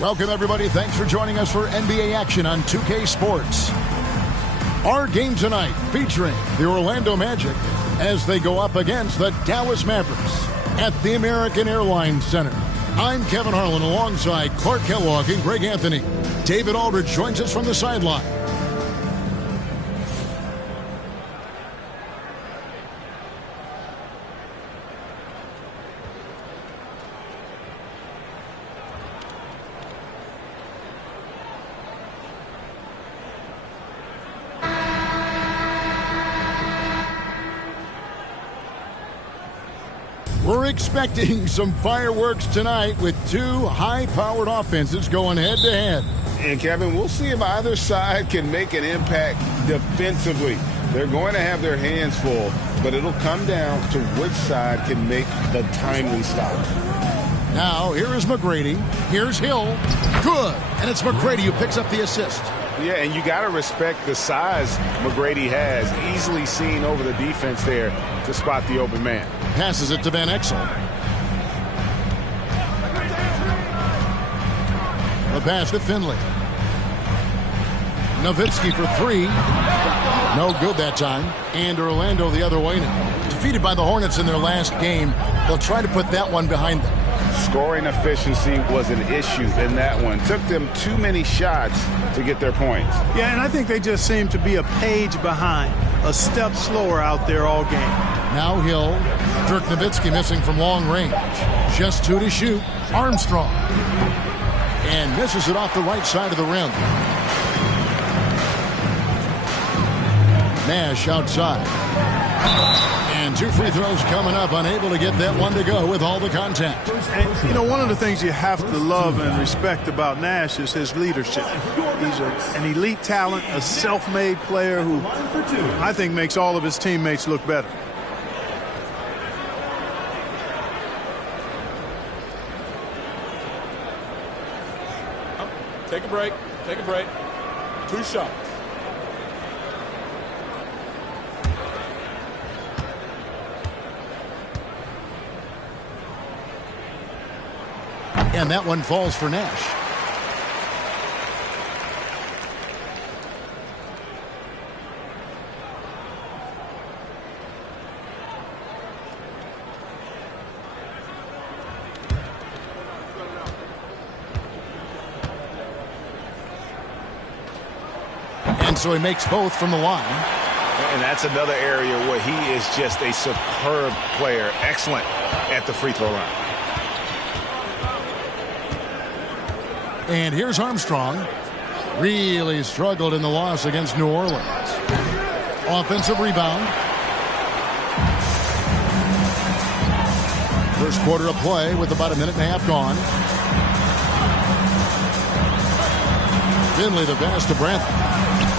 Welcome, everybody. Thanks for joining us for NBA action on 2K Sports. Our game tonight featuring the Orlando Magic as they go up against the Dallas Mavericks at the American Airlines Center. I'm Kevin Harlan alongside Clark Kellogg and Greg Anthony. David Aldridge joins us from the sideline. We're expecting some fireworks tonight with two high-powered offenses going head-to-head. And, Kevin, we'll see if either side can make an impact defensively. They're going to have their hands full, but it'll come down to which side can make the timely stop. Now, here is McGrady. Here's Hill. Good. And it's McGrady who picks up the assist. Yeah, and you got to respect the size McGrady has. Easily seen over the defense there to spot the open man. Passes it to Van Exel. The pass to Finley. Nowitzki for three. No good that time. And Orlando the other way now. Defeated by the Hornets in their last game. They'll try to put that one behind them. Scoring efficiency was an issue in that one. Took them too many shots to get their points. Yeah, and I think they just seem to be a page behind, a step slower out there all game. Now Hill. Dirk Nowitzki missing from long range. Just two to shoot. Armstrong. And misses it off the right side of the rim. Nash outside. And two free throws coming up. Unable to get that one to go with all the contact. And, you know, one of the things you have to love and respect about Nash is his leadership. He's an elite talent, a self-made player who I think makes all of his teammates look better. Take a break. Take a break. Two shots. And that one falls for Nash. And so he makes both from the line. And that's another area where he is just a superb player. Excellent at the free throw line. And here's Armstrong. Really struggled in the loss against New Orleans. Offensive rebound. First quarter of play with about a minute and a half gone. Finley the pass to Brantley.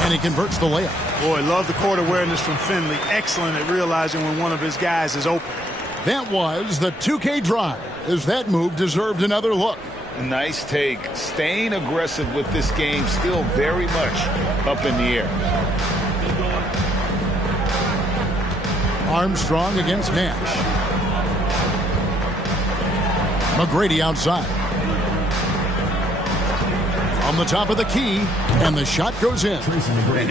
And he converts the layup. Boy, love the court awareness from Finley. Excellent at realizing when one of his guys is open. That was the 2K drive, as that move deserved another look. Nice take. Staying aggressive with this game, still very much up in the air. Armstrong against Nash. McGrady outside. On the top of the key, and the shot goes in.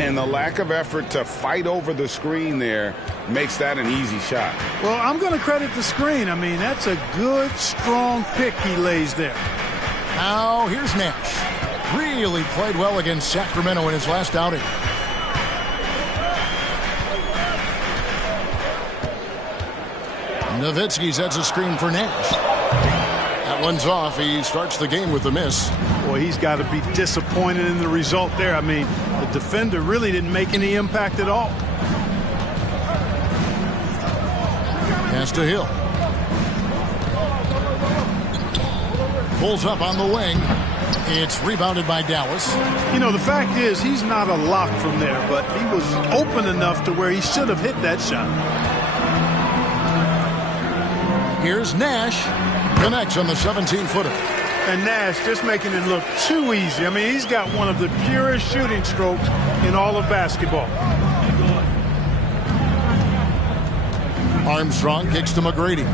And the lack of effort to fight over the screen there makes that an easy shot. Well, I'm going to credit the screen. I mean, that's a good, strong pick he lays there. Now, here's Nash. Really played well against Sacramento in his last outing. Nowitzki sets a screen for Nash. That one's off. He starts the game with a miss. Boy, he's got to be disappointed in the result there. I mean, the defender really didn't make any impact at all. Pass to Hill. Pulls up on the wing. It's rebounded by Dallas. You know, the fact is he's not a lock from there, but he was open enough to where he should have hit that shot. Here's Nash. Connects on the 17-footer. And Nash just making it look too easy. I mean, he's got one of the purest shooting strokes in all of basketball. Armstrong kicks to McGrady.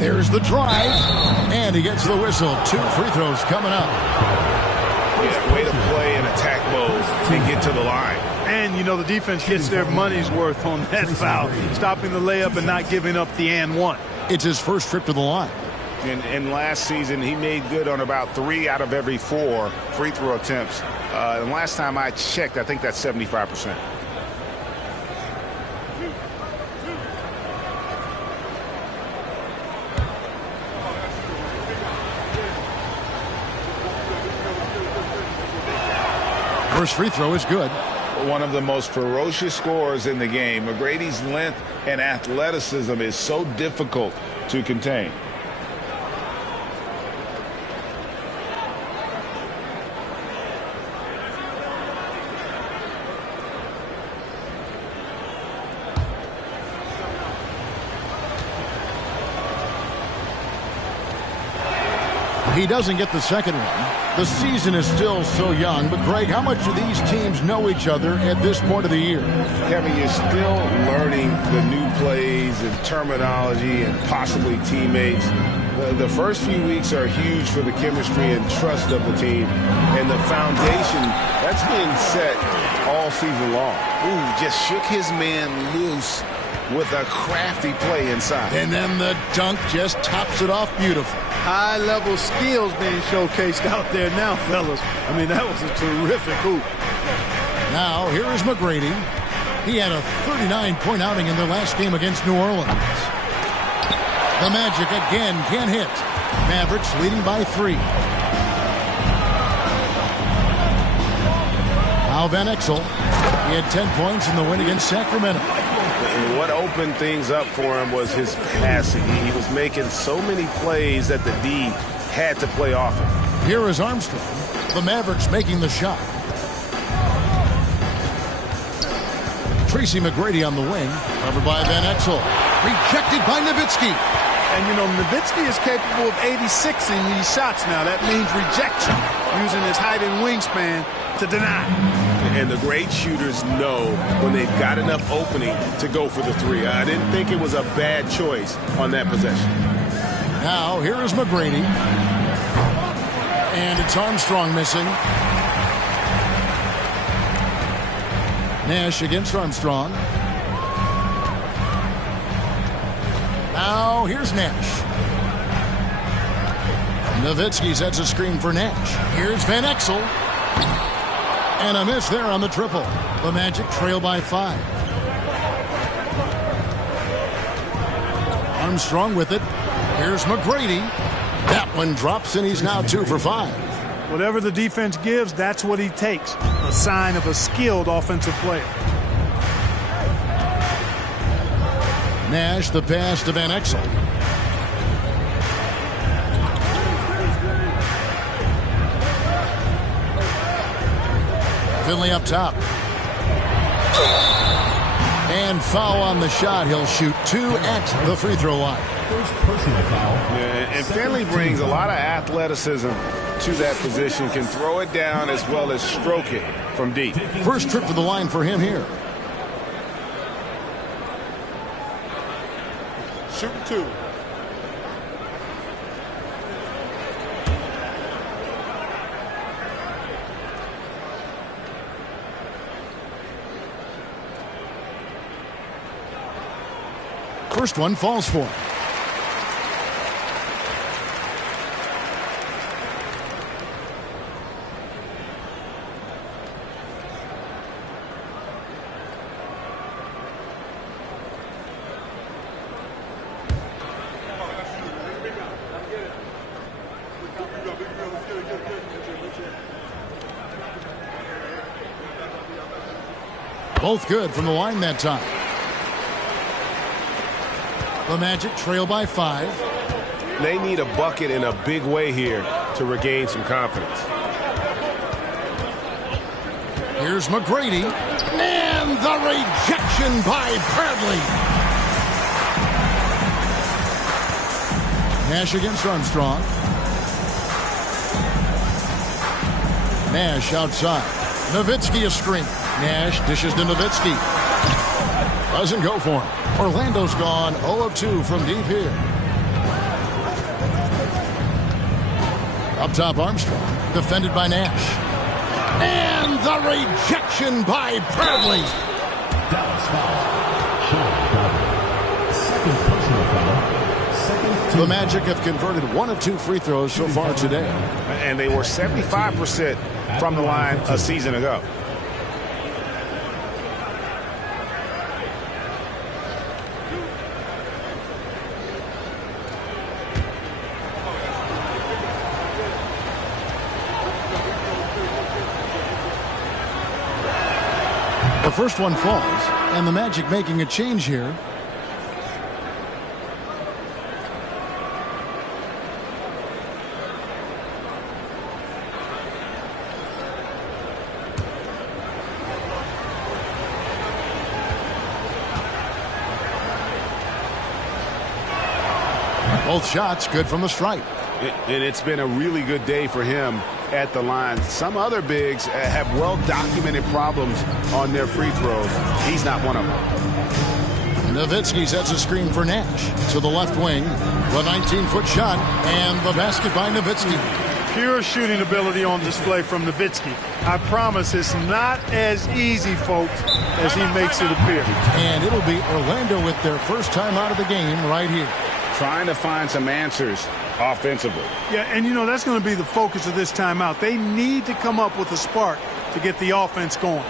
There's the drive, and he gets the whistle. 2 free throws coming up. Yeah, way to play in attack mode and get to the line. And, you know, the defense gets their money's worth on that foul, stopping the layup and not giving up the and one. It's his first trip to the line. And last season, he made good on about 3 out of every 4 free throw attempts. And last time I checked, I think that's 75%. First free throw is good. One of the most ferocious scorers in the game. McGrady's length and athleticism is so difficult to contain. He doesn't get the second one. The season is still so young, but Greg, how much do these teams know each other at this point of the year? Kevin, you're still learning the new plays and terminology and possibly teammates. The first few weeks are huge for the chemistry and trust of the team, and the foundation that's being set all season long. Ooh, just shook his man loose with a crafty play inside. And then the dunk just tops it off beautiful. High-level skills being showcased out there now, fellas. I mean, that was a terrific hoop. Now, here is McGrady. He had a 39-point outing in their last game against New Orleans. The Magic again can't hit. Mavericks leading by 3. Now Van Exel. He had 10 points in the win against Sacramento. And what opened things up for him was his passing. He was making so many plays that the D had to play off him. Here is Armstrong. The Mavericks making the shot. Tracy McGrady on the wing. Covered by Van Exel. Rejected by Nowitzki. And, you know, Nowitzki is capable of 86ing these shots now. That means rejection, using his height and wingspan to deny. And the great shooters know when they've got enough opening to go for the 3. I didn't think it was a bad choice on that possession. Now, here is McGrady. And it's Armstrong missing. Nash against Armstrong. Now, here's Nash. Nowitzki sets a screen for Nash. Here's Van Exel. And a miss there on the triple. The Magic trail by 5. Armstrong with it. Here's McGrady. That one drops, and he's now 2 for 5. Whatever the defense gives, that's what he takes. A sign of a skilled offensive player. Nash, the pass to Van Exel. Finley up top. And foul on the shot. He'll shoot 2 at the free throw line. Yeah, and Finley brings a lot of athleticism to that position. Can throw it down as well as stroke it from deep. First trip to the line for him here. Shooting 2. First one falls for him. Both good from the line that time. The Magic trail by 5. They need a bucket in a big way here to regain some confidence. Here's McGrady. And the rejection by Bradley. Nash against Armstrong. Nash outside. Nowitzki a screen. Nash dishes to Nowitzki. Doesn't go for him. Orlando's gone 0 of 2 from deep here. Up top, Armstrong, defended by Nash. And the rejection by Bradley. Dallas foul. Sean Bradley. Second personal foul. Second team. The Magic have converted 1 of 2 free throws so far today. And they were 75% from the line a season ago. The first one falls, and the Magic making a change here. Both shots good from the stripe. And it's been a really good day for him at the line. Some other bigs have well-documented problems on their free throws. He's not one of them. Nowitzki sets a screen for Nash to the left wing. The 19-foot shot and the basket by Nowitzki. Pure shooting ability on display from Nowitzki. I promise it's not as easy, folks, as he makes it appear. And it'll be Orlando with their first time out of the game right here. Trying to find some answers offensively. Yeah, and you know, that's going to be the focus of this timeout. They need to come up with a spark to get the offense going.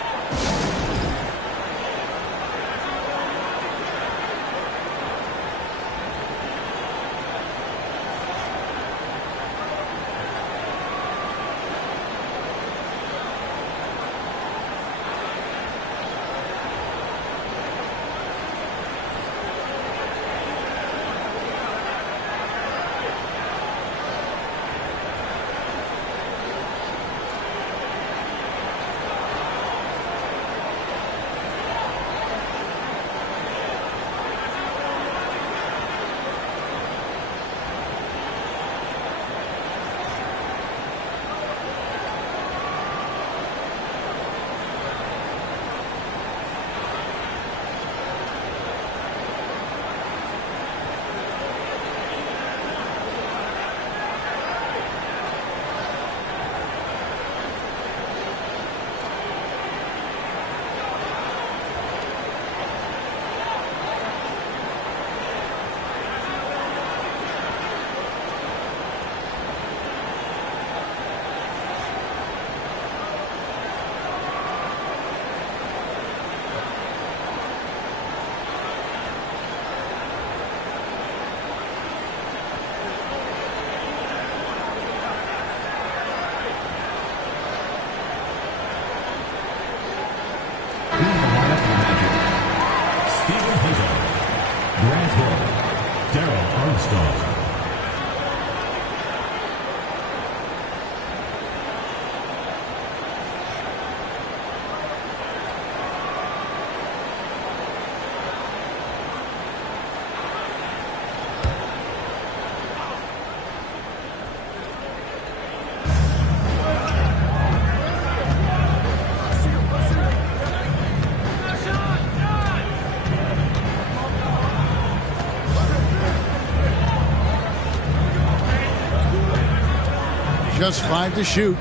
Just 5 to shoot.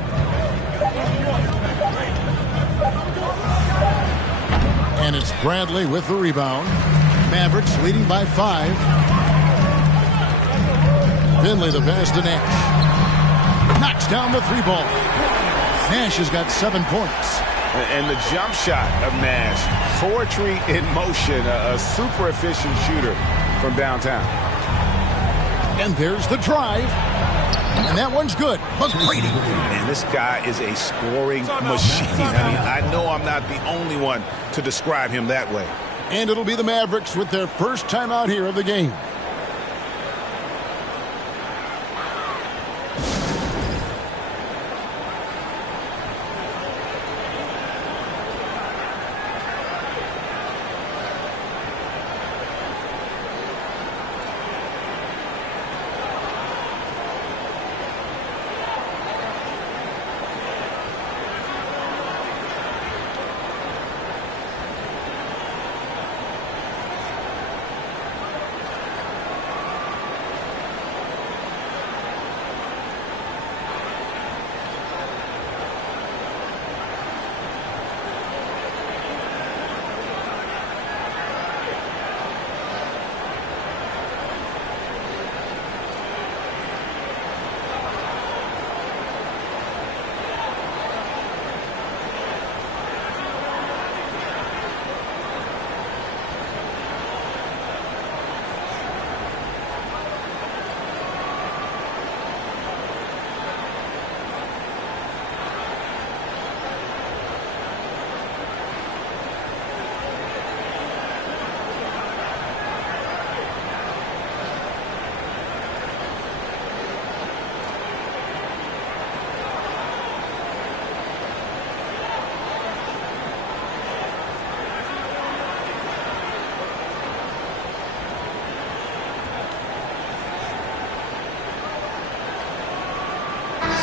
And it's Bradley with the rebound. Mavericks leading by 5. Finley the pass to Nash. Knocks down the 3-ball. Nash has got 7 points. And the jump shot of Nash. Poetry in motion. A super efficient shooter from downtown. And there's the drive. And that one's good. McGrady. Man, this guy is a scoring machine. I mean, I know I'm not the only one to describe him that way. And it'll be the Mavericks with their first time out here of the game.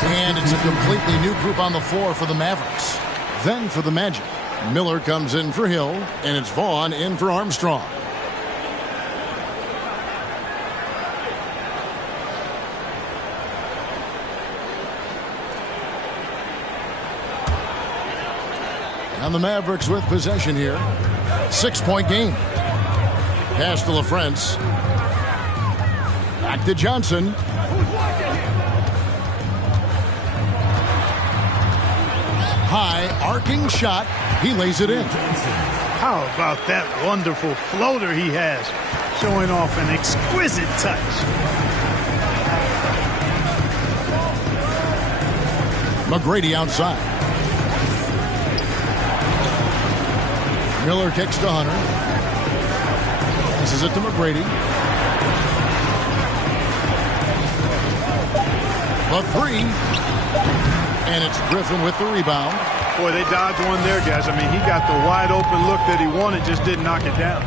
And it's a completely new group on the floor for the Mavericks. Then for the Magic, Miller comes in for Hill, and it's Vaughn in for Armstrong. And the Mavericks with possession here. 6-point game. Pass to LaFrance. Back to Johnson. High arcing shot. He lays it in. How about that wonderful floater he has, showing off an exquisite touch. McGrady outside. Miller kicks to Hunter. Passes it to McGrady. The three. And it's Griffin with the rebound. Boy, they dodged one there, guys. I mean, he got the wide open look that he wanted, just didn't knock it down.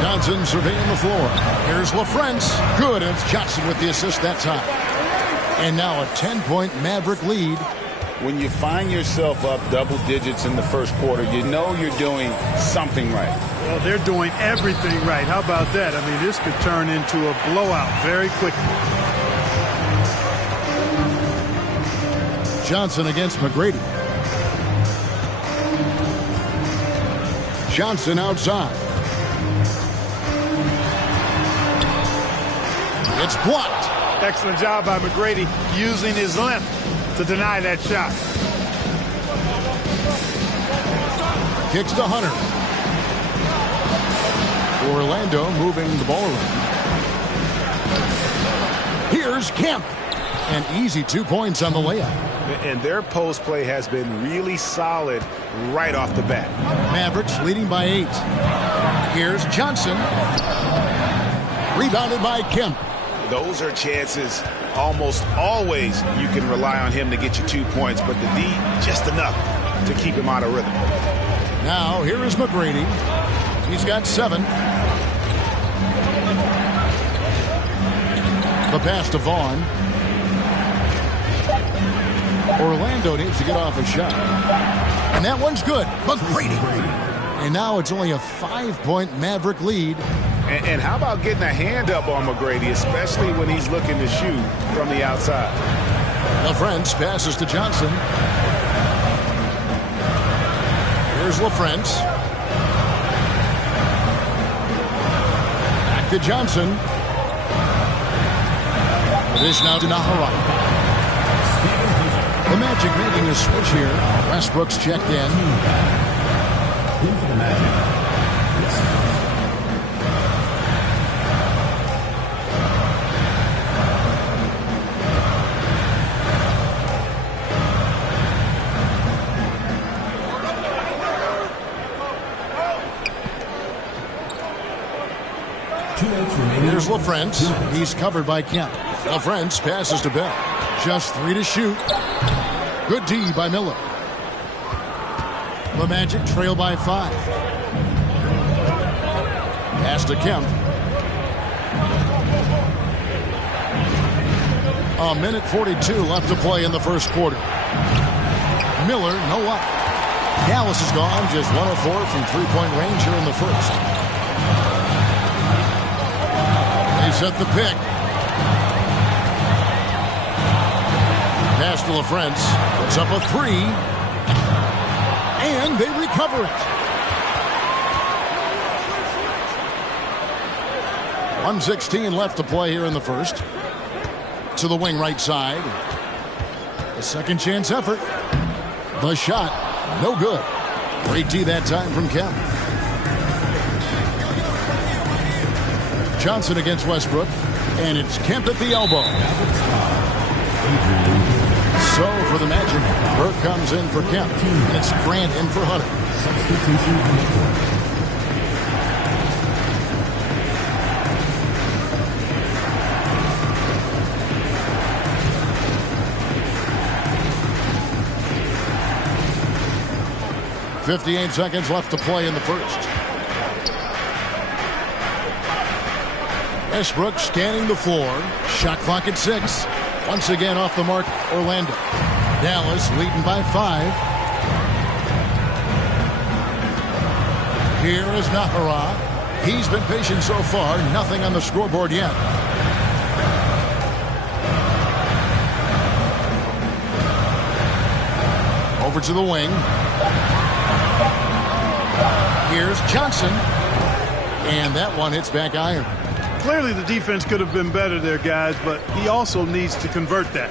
Johnson surveying the floor. Here's LaFrance. Good, and it's Johnson with the assist that time. And now a 10-point Maverick lead. When you find yourself up double digits in the first quarter, you know you're doing something right. Well, they're doing everything right. How about that? I mean, this could turn into a blowout very quickly. Johnson against McGrady. Johnson outside. It's blocked. Excellent job by McGrady using his length to deny that shot. Kicks to Hunter. Orlando moving the ball around. Here's Kemp. And easy 2 points on the layup. And their post play has been really solid right off the bat. Mavericks leading by 8. Here's Johnson. Rebounded by Kemp. Those are chances almost always you can rely on him to get you 2 points, but the D just enough to keep him out of rhythm. Now here is McGrady. He's got 7. The pass to Vaughn. Orlando needs to get off a shot. And that one's good. McGrady. And now it's only a 5-point Maverick lead. And how about getting a hand up on McGrady, especially when he's looking to shoot from the outside. LaFrance passes to Johnson. Here's LaFrance. Back to Johnson. Dish now to Naharaj. The Magic making a switch here. Westbrook's checked in. Who's the Magic? Here's LaFrance. He's covered by Kemp. LaFrance passes to Bell. Just 3 to shoot. Good D by Miller. The Magic trail by 5. Pass to Kemp. A minute 42 left to play in the first quarter. Miller, no luck. Dallas is gone, just 1 of 4 from 3-point range here in the first. They set the pick. Pass to LaFrance. It's up a 3. And they recover it. 1:16 left to play here in the first. To the wing right side. A second chance effort. The shot, no good. Great D that time from Kemp. Johnson against Westbrook. And it's Kemp at the elbow. So for the Magic, Burke comes in for Kemp. And it's Grant in for Hunter. Substitution on the court. 58 seconds left to play in the first. Westbrook scanning the floor. Shot clock at 6. Once again off the mark, Orlando. Dallas leading by 5. Here is Nahara. He's been patient so far. Nothing on the scoreboard yet. Over to the wing. Here's Johnson. And that one hits back iron. Clearly the defense could have been better there, guys, but he also needs to convert that.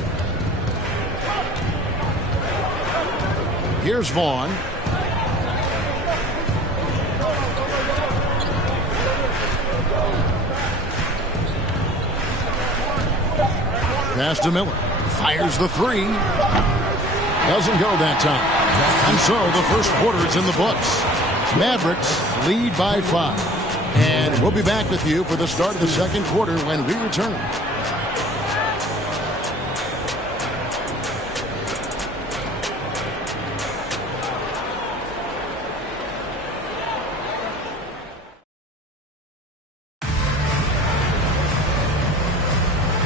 Here's Vaughn. Pass to Miller. Fires the 3. Doesn't go that time. And so the first quarter is in the books. Mavericks lead by 5. And we'll be back with you for the start of the second quarter when we return.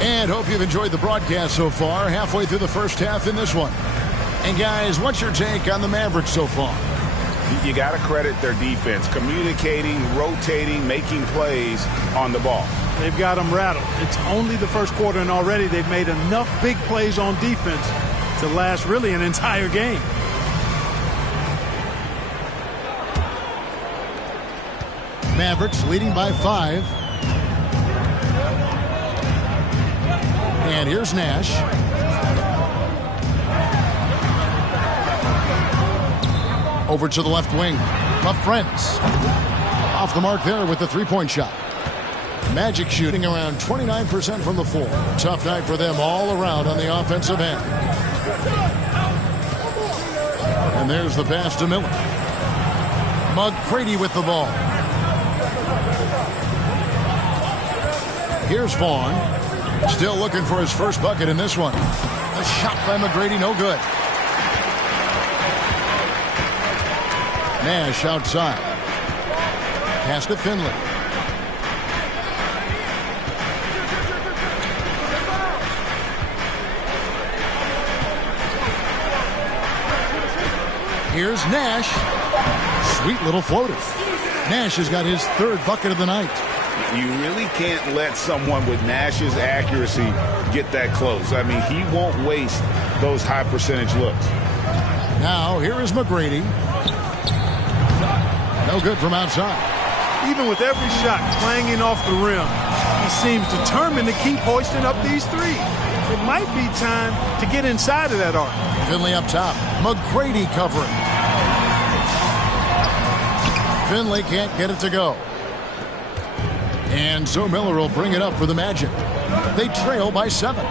And hope you've enjoyed the broadcast so far. Halfway through the first half in this one. And guys, what's your take on the Mavericks so far? You got to credit their defense, communicating, rotating, making plays on the ball. They've got them rattled. It's only the first quarter, and already they've made enough big plays on defense to last really an entire game. Mavericks leading by 5. And here's Nash. Over to the left wing. Tough friends. Off the mark there with the three-point shot. Magic shooting around 29% from the floor. Tough night for them all around on the offensive end. And there's the pass to Miller. McGrady with the ball. Here's Vaughn. Still looking for his first bucket in this one. A shot by McGrady, no good. Nash outside. Pass to Finley. Here's Nash. Sweet little floater. Nash has got his third bucket of the night. You really can't let someone with Nash's accuracy get that close. I mean, he won't waste those high percentage looks. Now, here is McGrady. No good from outside. Even with every shot clanging off the rim, he seems determined to keep hoisting up these threes. It might be time to get inside of that arc. Finley up top. McGrady covering. Finley can't get it to go. And so Miller will bring it up for the Magic. They trail by 7.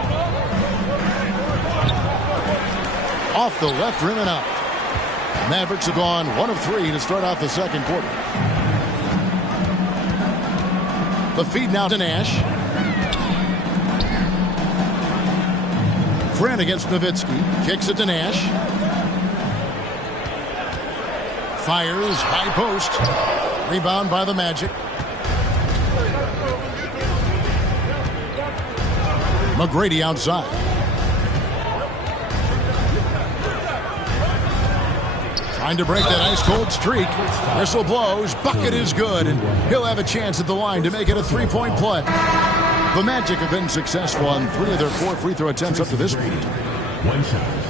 Off the left rim and out. Mavericks have gone 1 of 3 to start out the second quarter. The feed now to Nash. Friend against Nowitzki. Kicks it to Nash. Fires. High post. Rebound by the Magic. McGrady outside. Trying to break that ice-cold streak. Whistle blows. Bucket is good. And he'll have a chance at the line to make it a three-point play. The Magic have been successful on 3 of their 4 free throw attempts up to this point. One shot.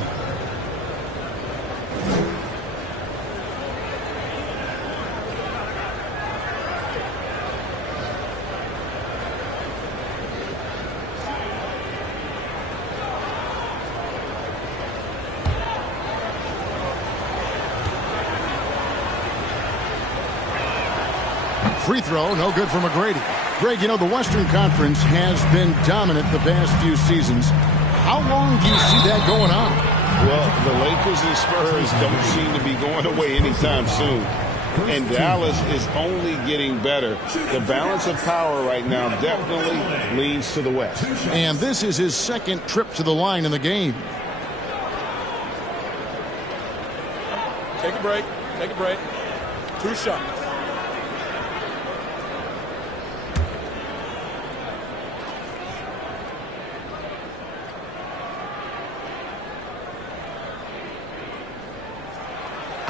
Free throw, no good for McGrady. Greg, you know, the Western Conference has been dominant the past few seasons. How long do you see that going on? Well, the Lakers and Spurs don't seem to be going away anytime soon. And Dallas is only getting better. The balance of power right now definitely leans to the West. And this is his second trip to the line in the game. Take a break. Take a break. 2 shots.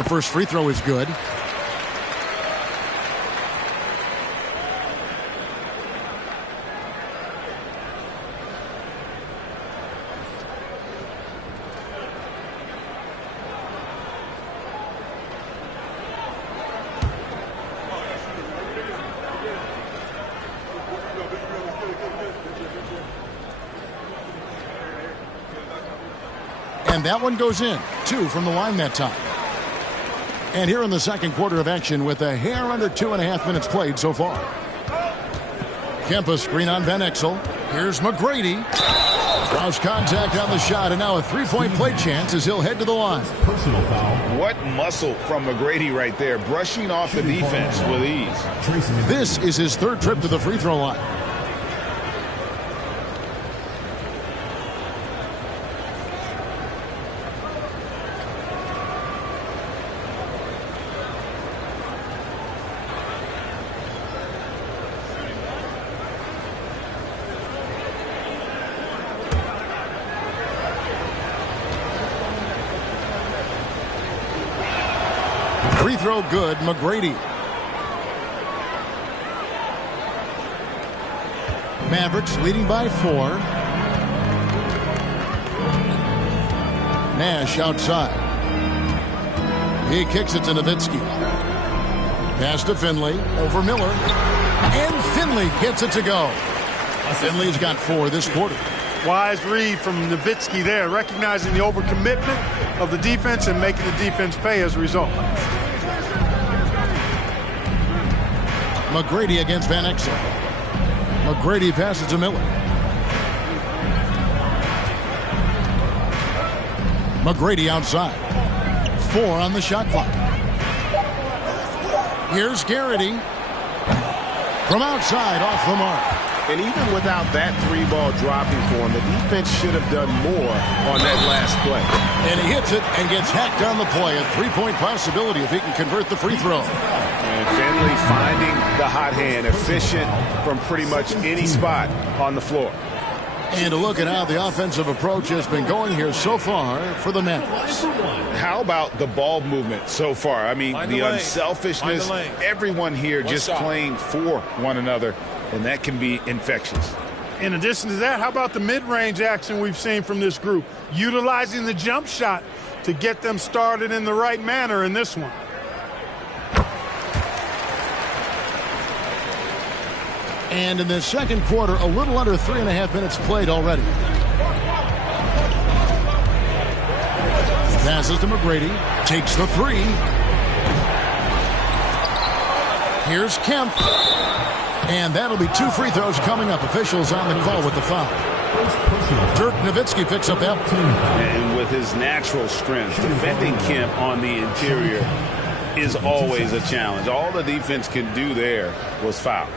The first free throw is good. And that one goes in. 2 from the line that time. And here in the second quarter of action with a hair under 2.5 minutes played so far. Kemp screen on Van Exel. Here's McGrady. Cross contact on the shot, and now a three-point play chance as he'll head to the line. Personal foul. What muscle from McGrady right there, brushing off the defense with ease. This is his third trip to the free throw line. Free throw good, McGrady. Mavericks leading by 4. Nash outside. He kicks it to Nowitzki. Pass to Finley, over Miller. And Finley gets it to go. Finley's got 4 this quarter. Wise read from Nowitzki there, recognizing the overcommitment of the defense and making the defense pay as a result. McGrady against Van Exel. McGrady passes to Miller. McGrady outside. 4 on the shot clock. Here's Garrity. From outside, off the mark. And even without that 3-ball dropping for him, the defense should have done more on that last play. And he hits it and gets hacked on the play. A 3-point possibility if he can convert the free throw. And Finley finding the hot hand, efficient from pretty much any spot on the floor. And to look at how the offensive approach has been going here so far for the Mavericks. How about the ball movement so far? I mean, the unselfishness, everyone here just playing for one another, and that can be infectious. In addition to that, how about the mid-range action we've seen from this group? Utilizing the jump shot to get them started in the right manner in this one. And in the second quarter, a little under 3.5 minutes played already. Passes to McGrady. Takes the 3. Here's Kemp. And that'll be 2 free throws coming up. Officials on the call with the foul. Dirk Nowitzki picks up that. And with his natural strength, defending Kemp on the interior is always a challenge. All the defense can do there was foul.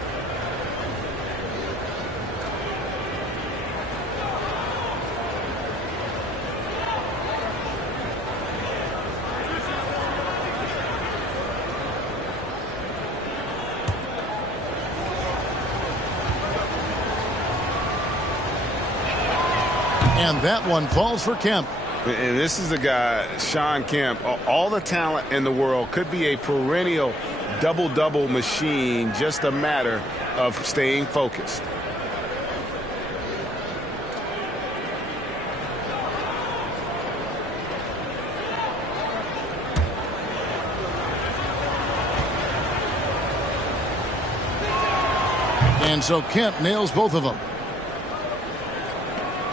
And that one falls for Kemp. And this is the guy, Shawn Kemp, all the talent in the world, could be a perennial double-double machine, just a matter of staying focused. And so Kemp nails both of them.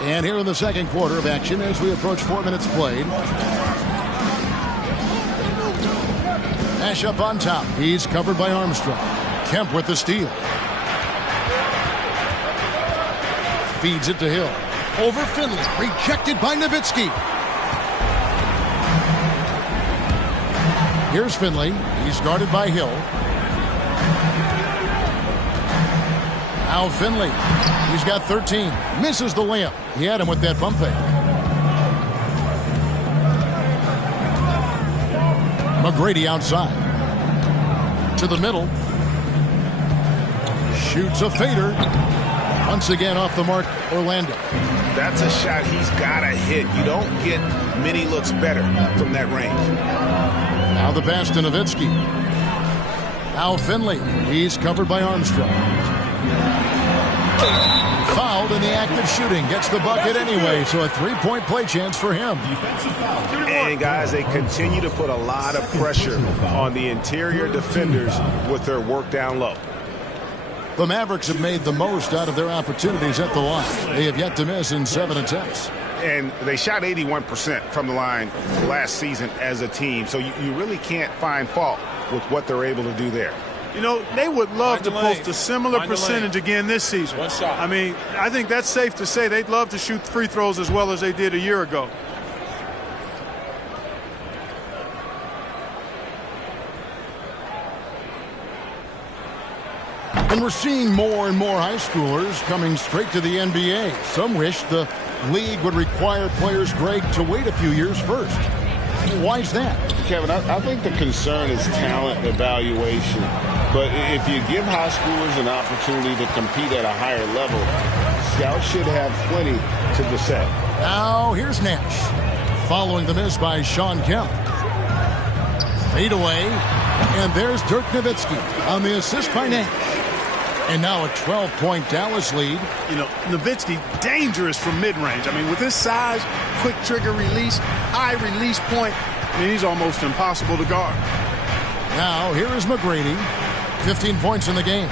And here in the second quarter of action as we approach 4 minutes played. Nash up on top. He's covered by Armstrong. Kemp with the steal. Feeds it to Hill. Over Finley. Rejected by Nowitzki. Here's Finley. He's guarded by Hill. Now Finley. He's got 13. Misses the layup. He had him with that pump fake. McGrady outside. To the middle. Shoots a fader. Once again off the mark, Orlando. That's a shot he's got to hit. You don't get many looks better from that range. Now the pass to Nowitzki. Now Finley. He's covered by Armstrong. Fouled in the act of shooting. Gets the bucket anyway, so a three-point play chance for him. And, guys, they continue to put a lot of pressure on the interior defenders with their work down low. The Mavericks have made the most out of their opportunities at the line. They have yet to miss in 7 attempts. And they shot 81% from the line last season as a team, so you really can't find fault with what they're able to do there. You know, they would love to post a similar percentage again this season. One shot. I mean, I think that's safe to say they'd love to shoot free throws as well as they did a year ago. And we're seeing more and more high schoolers coming straight to the NBA. Some wish the league would require players, Greg, to wait a few years first. Why is that? Kevin, I think the concern is talent evaluation. But if you give high schoolers an opportunity to compete at a higher level, scouts should have plenty to decide. Now here's Nash. Following the miss by Sean Kemp. Fade away. And there's Dirk Nowitzki on the assist by Nash. And now a 12-point Dallas lead. You know, Nowitzki, dangerous from mid-range. I mean, with his size, quick trigger release, high release point, I mean, he's almost impossible to guard. Now, here is McGrady. 15 points in the game.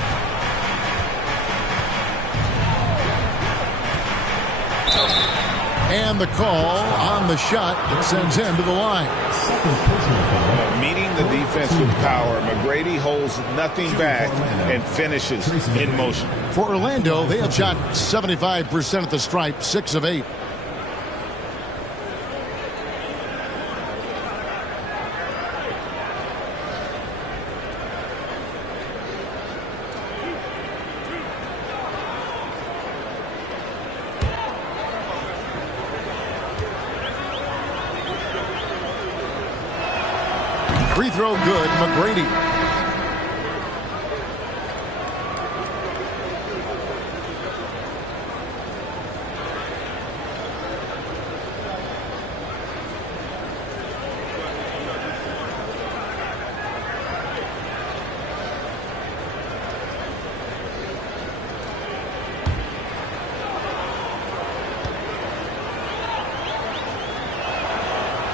And the call on the shot that sends him to the line. Meeting the defense with power, McGrady holds nothing back and finishes in motion. For Orlando, they have shot 75% at the stripe, 6 of 8. Free throw good, McGrady.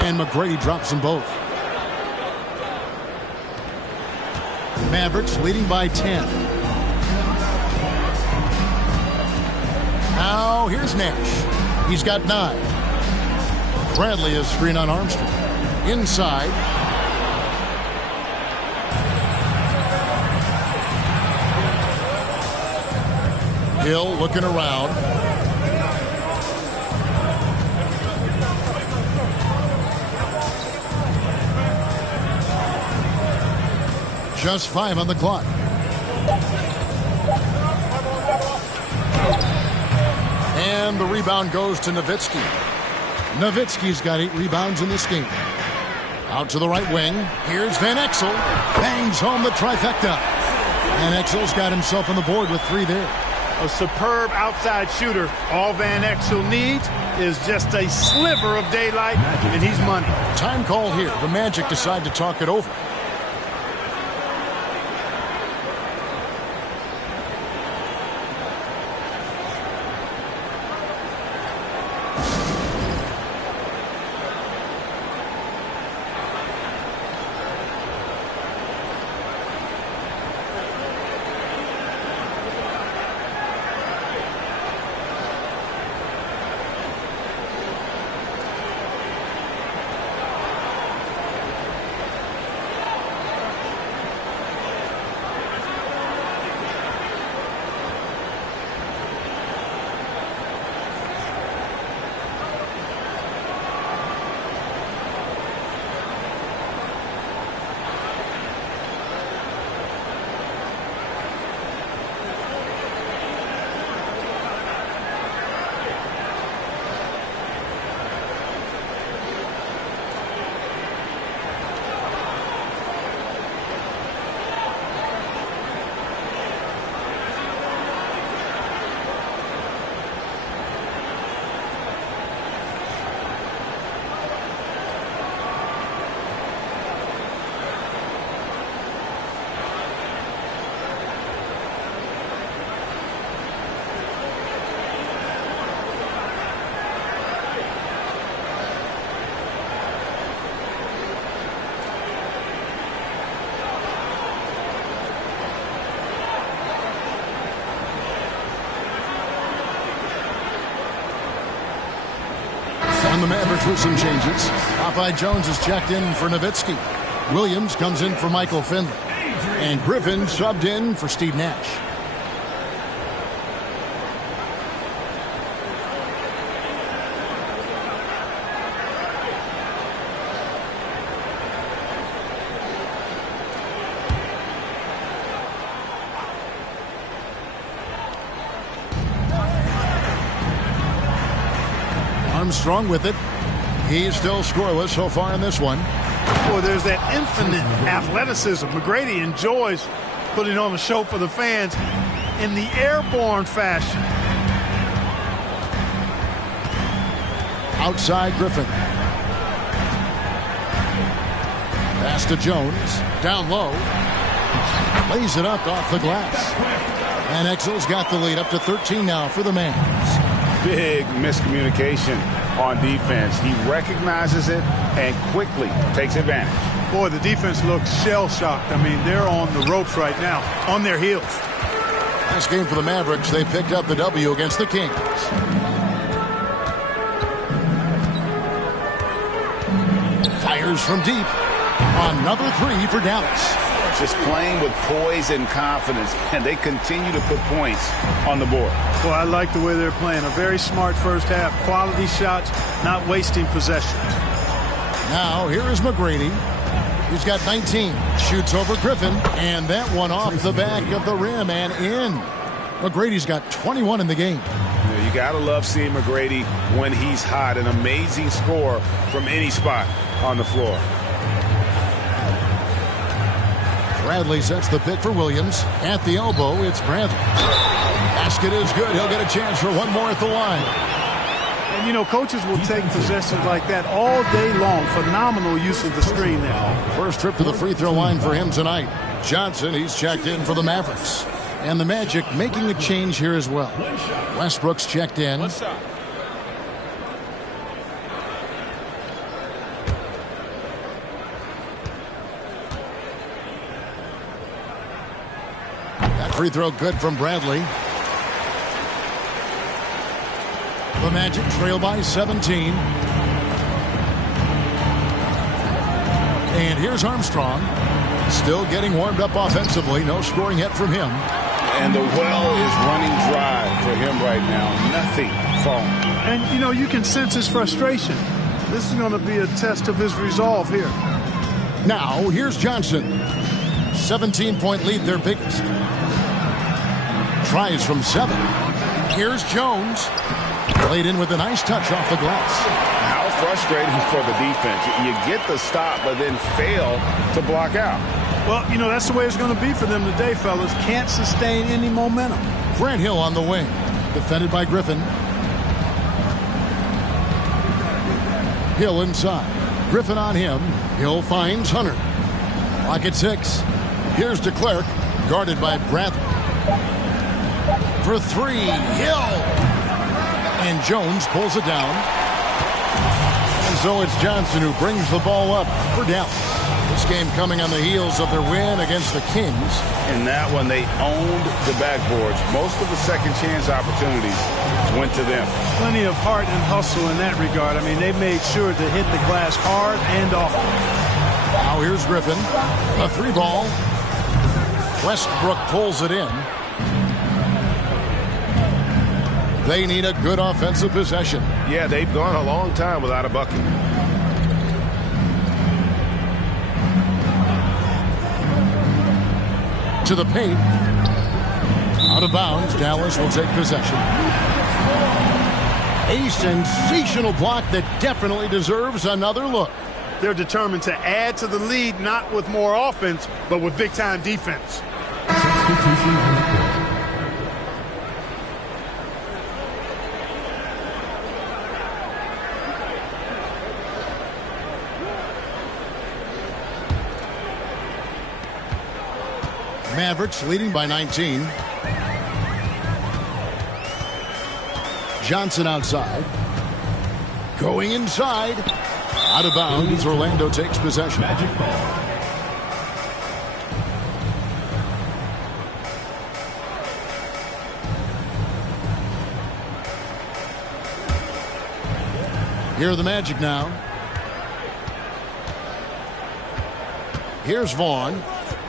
And McGrady drops them both. Mavericks leading by 10. Now here's Nash. He's got 9. Bradley is screen on Armstrong. Inside. Hill looking around. Just 5 on the clock. And the rebound goes to Nowitzki. Nowitzki's got 8 rebounds in this game. Out to the right wing. Here's Van Exel. Bangs home the trifecta. Van Exel's got himself on the board with 3 there. A superb outside shooter. All Van Exel needs is just a sliver of daylight, and he's money. Time call here. The Magic decide to talk it over. And the Mavericks with some changes. Popeye Jones is checked in for Nowitzki. Williams comes in for Michael Finley. And Griffin subbed in for Steve Nash. Armstrong with it. He's still scoreless so far in this one. Boy, there's that infinite athleticism. McGrady enjoys putting on a show for the fans in the airborne fashion. Outside Griffin. Pass to Jones. Down low. Lays it up off the glass. And Exel's got the lead up to 13 now for the Mavs. Big miscommunication on defense. He recognizes it and quickly takes advantage. Boy, the defense looks shell-shocked. I mean, they're on the ropes right now, on their heels. Last game for the Mavericks, they picked up the W against the Kings. Fires from deep. Another three for Dallas. Just playing with poise and confidence, and they continue to put points on the board. Well, I like the way they're playing. A very smart first half. Quality shots, not wasting possessions. Now, here is McGrady. He's got 19. Shoots over Griffin, and that one off the back of the rim and in. McGrady's got 21 in the game. You got to love seeing McGrady when he's hot. An amazing score from any spot on the floor. Bradley sets the pick for Williams. At the elbow, it's Bradley. Basket is good. He'll get a chance for one more at the line. And, you know, coaches will take possessions like that all day long. Phenomenal use of the screen there. First trip to the free throw line for him tonight. Johnson, he's checked in for the Mavericks. And the Magic making a change here as well. Westbrook's checked in. Free throw good from Bradley. The Magic trail by 17. And here's Armstrong. Still getting warmed up offensively. No scoring yet from him. And the well is running dry for him right now. Nothing falling. And, you know, you can sense his frustration. This is going to be a test of his resolve here. Now, here's Johnson. 17-point lead, their biggest. Tries from 7. Here's Jones. Played in with a nice touch off the glass. How frustrating for the defense. You get the stop, but then fail to block out. Well, you know, that's the way it's going to be for them today, fellas. Can't sustain any momentum. Grant Hill on the wing. Defended by Griffin. Hill inside. Griffin on him. Hill finds Hunter. Clock at 6. Here's DeClerc. Guarded by Bradley. For 3, Hill. And Jones pulls it down. And so it's Johnson who brings the ball up for Dallas. This game coming on the heels of their win against the Kings. In that one, they owned the backboards. Most of the second chance opportunities went to them. Plenty of heart and hustle in that regard. I mean, they made sure to hit the glass hard and often. Now here's Griffin. A 3-ball. Westbrook pulls it in. They need a good offensive possession. Yeah, they've gone a long time without a bucket. To the paint. Out of bounds. Dallas will take possession. A sensational block that definitely deserves another look. They're determined to add to the lead, not with more offense, but with big-time defense. Substitution on the court. Mavericks leading by 19. Johnson outside. Going inside. Out of bounds. Orlando takes possession. Magic ball. Here are the Magic now. Here's Vaughn.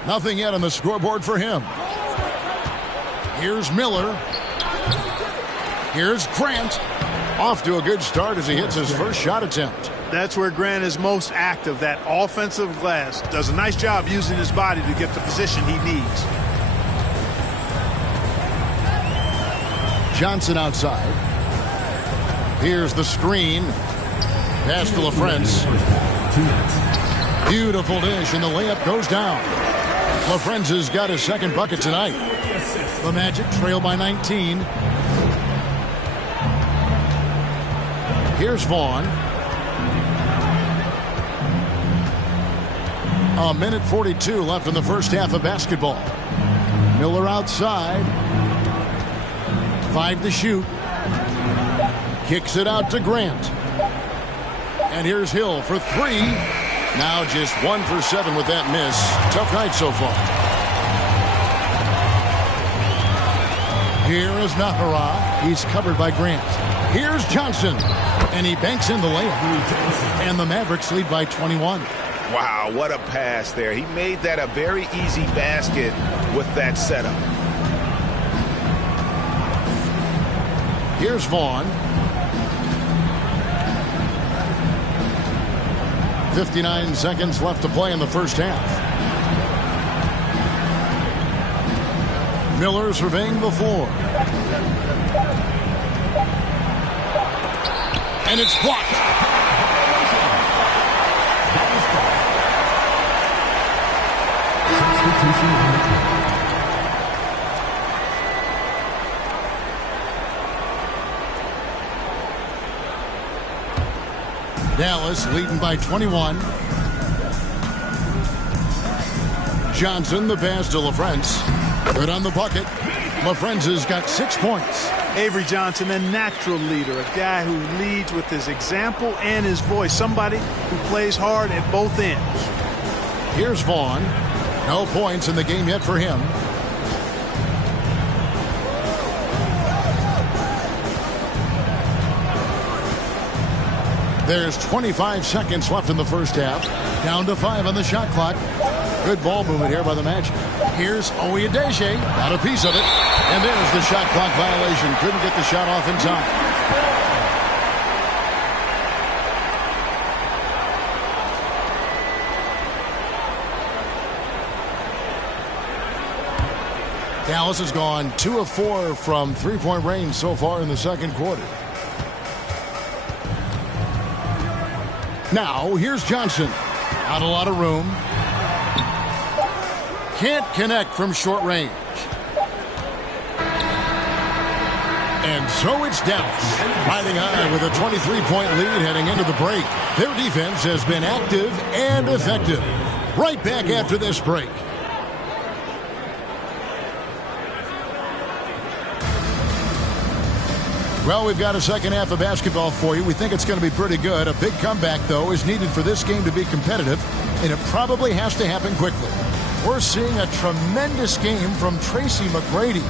Nothing yet on the scoreboard for him. Here's Miller. Here's Grant. Off to a good start as he hits his first shot attempt. That's where Grant is most active, that offensive glass. Does a nice job using his body to get the position he needs. Johnson outside. Here's the screen. Pass to LaFrance. Beautiful dish, and the layup goes down. LaFrance has got his second bucket tonight. The Magic trail by 19. Here's Vaughn. A minute 42 left in the first half of basketball. Miller outside. 5 to shoot. Kicks it out to Grant. And here's Hill for 3. Now just 1 for 7 with that miss. Tough night so far. Here is Nahara. He's covered by Grant. Here's Johnson. And he banks in the layup. And the Mavericks lead by 21. Wow, what a pass there. He made that a very easy basket with that setup. Here's Vaughn. 59 seconds left to play in the first half. Miller surveying the floor. And it's blocked. Dallas leading by 21. Johnson, the pass to LaFrance. Good on the bucket. LaFrance has got 6 points. Avery Johnson, a natural leader, a guy who leads with his example and his voice, somebody who plays hard at both ends. Here's Vaughn. No points in the game yet for him. There's 25 seconds left in the first half. Down to 5 on the shot clock. Good ball movement here by the Magic. Here's Oyedeji. Got a piece of it. And there's the shot clock violation. Couldn't get the shot off in time. Dallas has gone 2 of 4 from three-point range so far in the second quarter. Now, here's Johnson. Not a lot of room. Can't connect from short range. And so it's Dallas, riding high with a 23-point lead heading into the break. Their defense has been active and effective. Right back after this break. Well, we've got a second half of basketball for you. We think it's going to be pretty good. A big comeback, though, is needed for this game to be competitive, and it probably has to happen quickly. We're seeing a tremendous game from Tracy McGrady.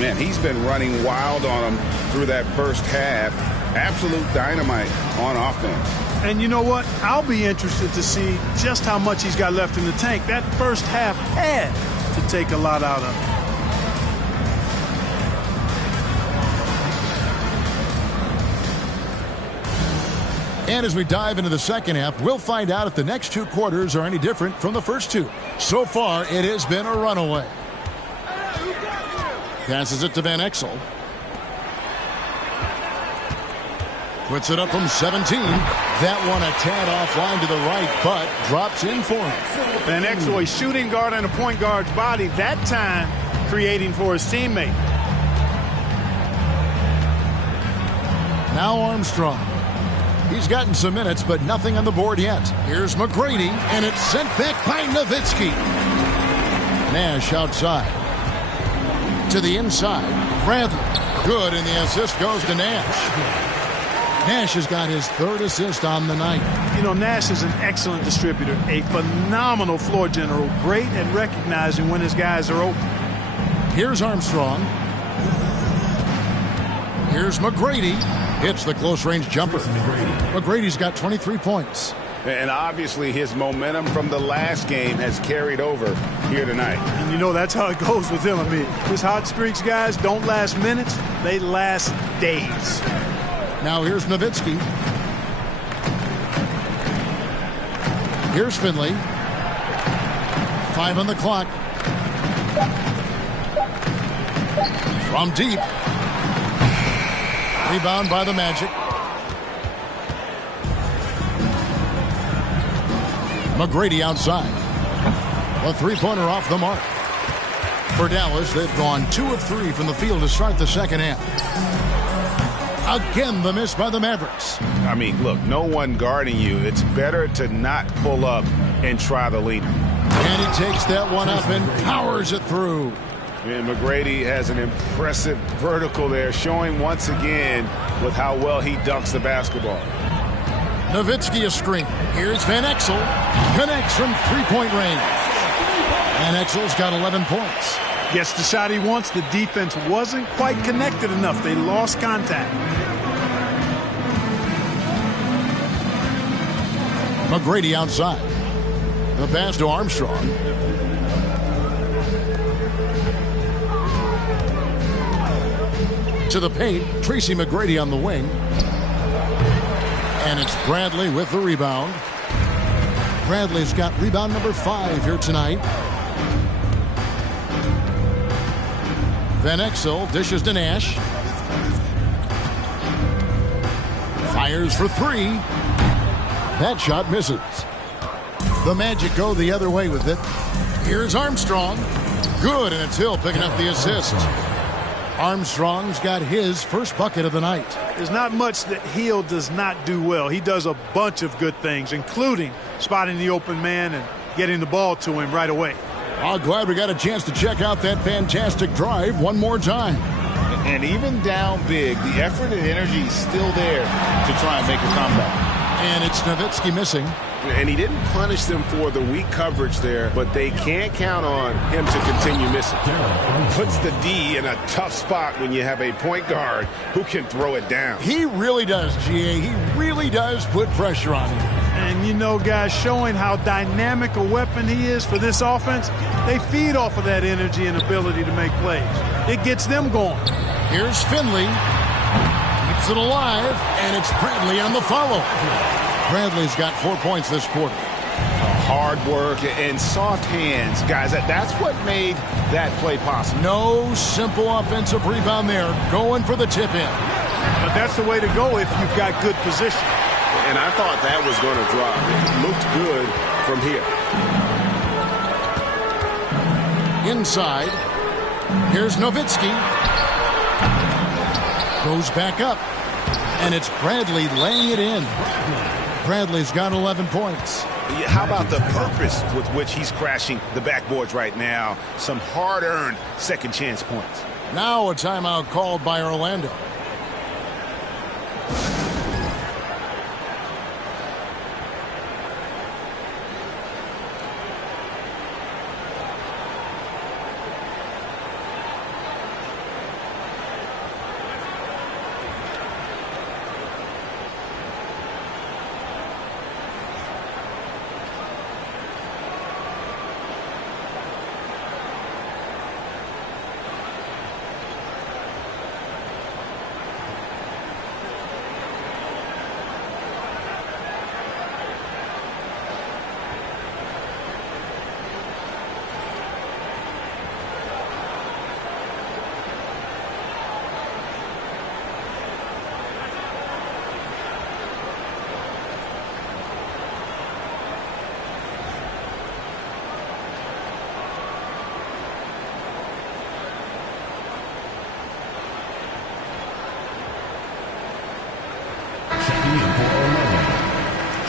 Man, he's been running wild on him through that first half. Absolute dynamite on offense. And you know what? I'll be interested to see just how much he's got left in the tank. That first half had to take a lot out of him. And as we dive into the second half, we'll find out if the next 2 quarters are any different from the first 2. So far, it has been a runaway. Passes it to Van Exel. Puts it up from 17. That one a tad offline to the right, but drops in for him. Van Exel, a shooting guard and a point guard's body, that time creating for his teammate. Now Armstrong. He's gotten some minutes, but nothing on the board yet. Here's McGrady, and it's sent back by Nowitzki. Nash outside. To the inside. Bradley. Good, and the assist goes to Nash. Nash has got his 3rd assist on the night. You know, Nash is an excellent distributor, a phenomenal floor general, great at recognizing when his guys are open. Here's Armstrong. Here's McGrady. Hits the close-range jumper. McGrady's got 23 points. And obviously his momentum from the last game has carried over here tonight. And you know that's how it goes with him. I mean, his hot streaks, guys, don't last minutes. They last days. Now here's Nowitzki. Here's Finley. 5 on the clock. From deep. Rebound by the Magic. McGrady outside. A three-pointer off the mark. For Dallas, they've gone 2 of 3 from the field to start the second half. Again, the miss by the Mavericks. I mean, look, no one guarding you. It's better to not pull up and try the lead. And he takes that one up and powers it through. And McGrady has an impressive vertical there, showing once again with how well he dunks the basketball. Nowitzki a screen. Here's Van Exel. Connects from three-point range. Van Exel's got 11 points. Gets the shot he wants. The defense wasn't quite connected enough. They lost contact. McGrady outside. The pass to Armstrong. To the paint, Tracy McGrady on the wing. And it's Bradley with the rebound. Bradley's got rebound number 5 here tonight. Van Exel dishes to Nash. Fires for 3. That shot misses. The Magic go the other way with it. Here's Armstrong. Good, and it's Hill picking up the assist. Armstrong's got his first bucket of the night. There's not much that Hill does not do well. He does a bunch of good things, including spotting the open man and getting the ball to him right away. I'm glad we got a chance to check out that fantastic drive one more time. And even down big, the effort and energy is still there to try and make a comeback. And it's Nowitzki missing. And he didn't punish them for the weak coverage there, but they can't count on him to continue missing. Puts the D in a tough spot when you have a point guard who can throw it down. He really does, GA. He really does put pressure on him. And, you know, guys, showing how dynamic a weapon he is for this offense, they feed off of that energy and ability to make plays. It gets them going. Here's Finley. Keeps it alive, and it's Bradley on the follow. Bradley's got 4 points this quarter. Hard work and soft hands. Guys, that's what made that play possible. No simple offensive rebound there. Going for the tip-in. But that's the way to go if you've got good position. And I thought that was going to drop. It looked good from here. Inside. Here's Nowitzki. Goes back up. And it's Bradley laying it in. Bradley's got 11 points. How about the purpose with which he's crashing the backboards right now? Some hard-earned second chance points. Now a timeout called by Orlando.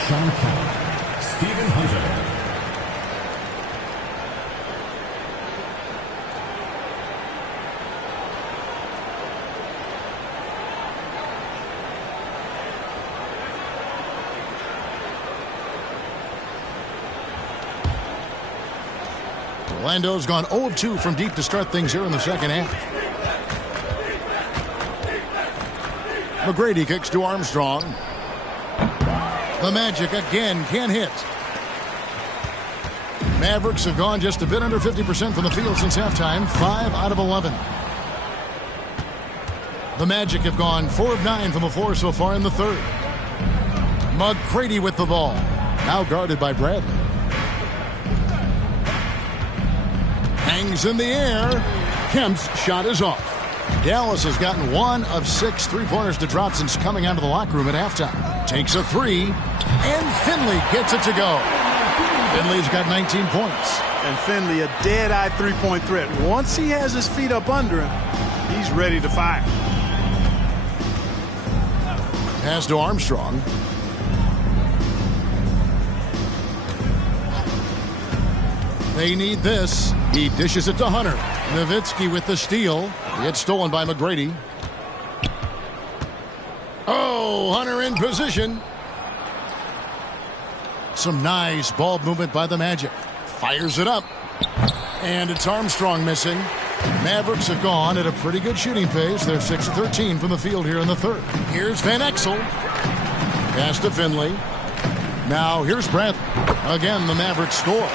Sean Clark, Stephen Hunter. Orlando's gone 0 of 2 from deep to start things here in the second half. McGrady kicks to Armstrong. The Magic again can't hit. Mavericks have gone just a bit under 50% from the field since halftime, 5 out of 11. The Magic have gone 4 of 9 from the floor so far in the third. McGrady with the ball. Now guarded by Bradley. Hangs in the air. Kemp's shot is off. Dallas has gotten 1 of 6 three-pointers to drop since coming out of the locker room at halftime. Takes a 3, and Finley gets it to go. Finley's got 19 points. And Finley, a dead-eye three-point threat. Once he has his feet up under him, he's ready to fire. Pass to Armstrong. They need this. He dishes it to Hunter. Nowitzki with the steal. It's stolen by McGrady. Oh, Hunter in position. Some nice ball movement by the Magic. Fires it up. And it's Armstrong missing. Mavericks have gone at a pretty good shooting pace. They're 6 of 13 from the field here in the third. Here's Van Exel. Pass to Finley. Now here's Bradley. Again, the Mavericks score.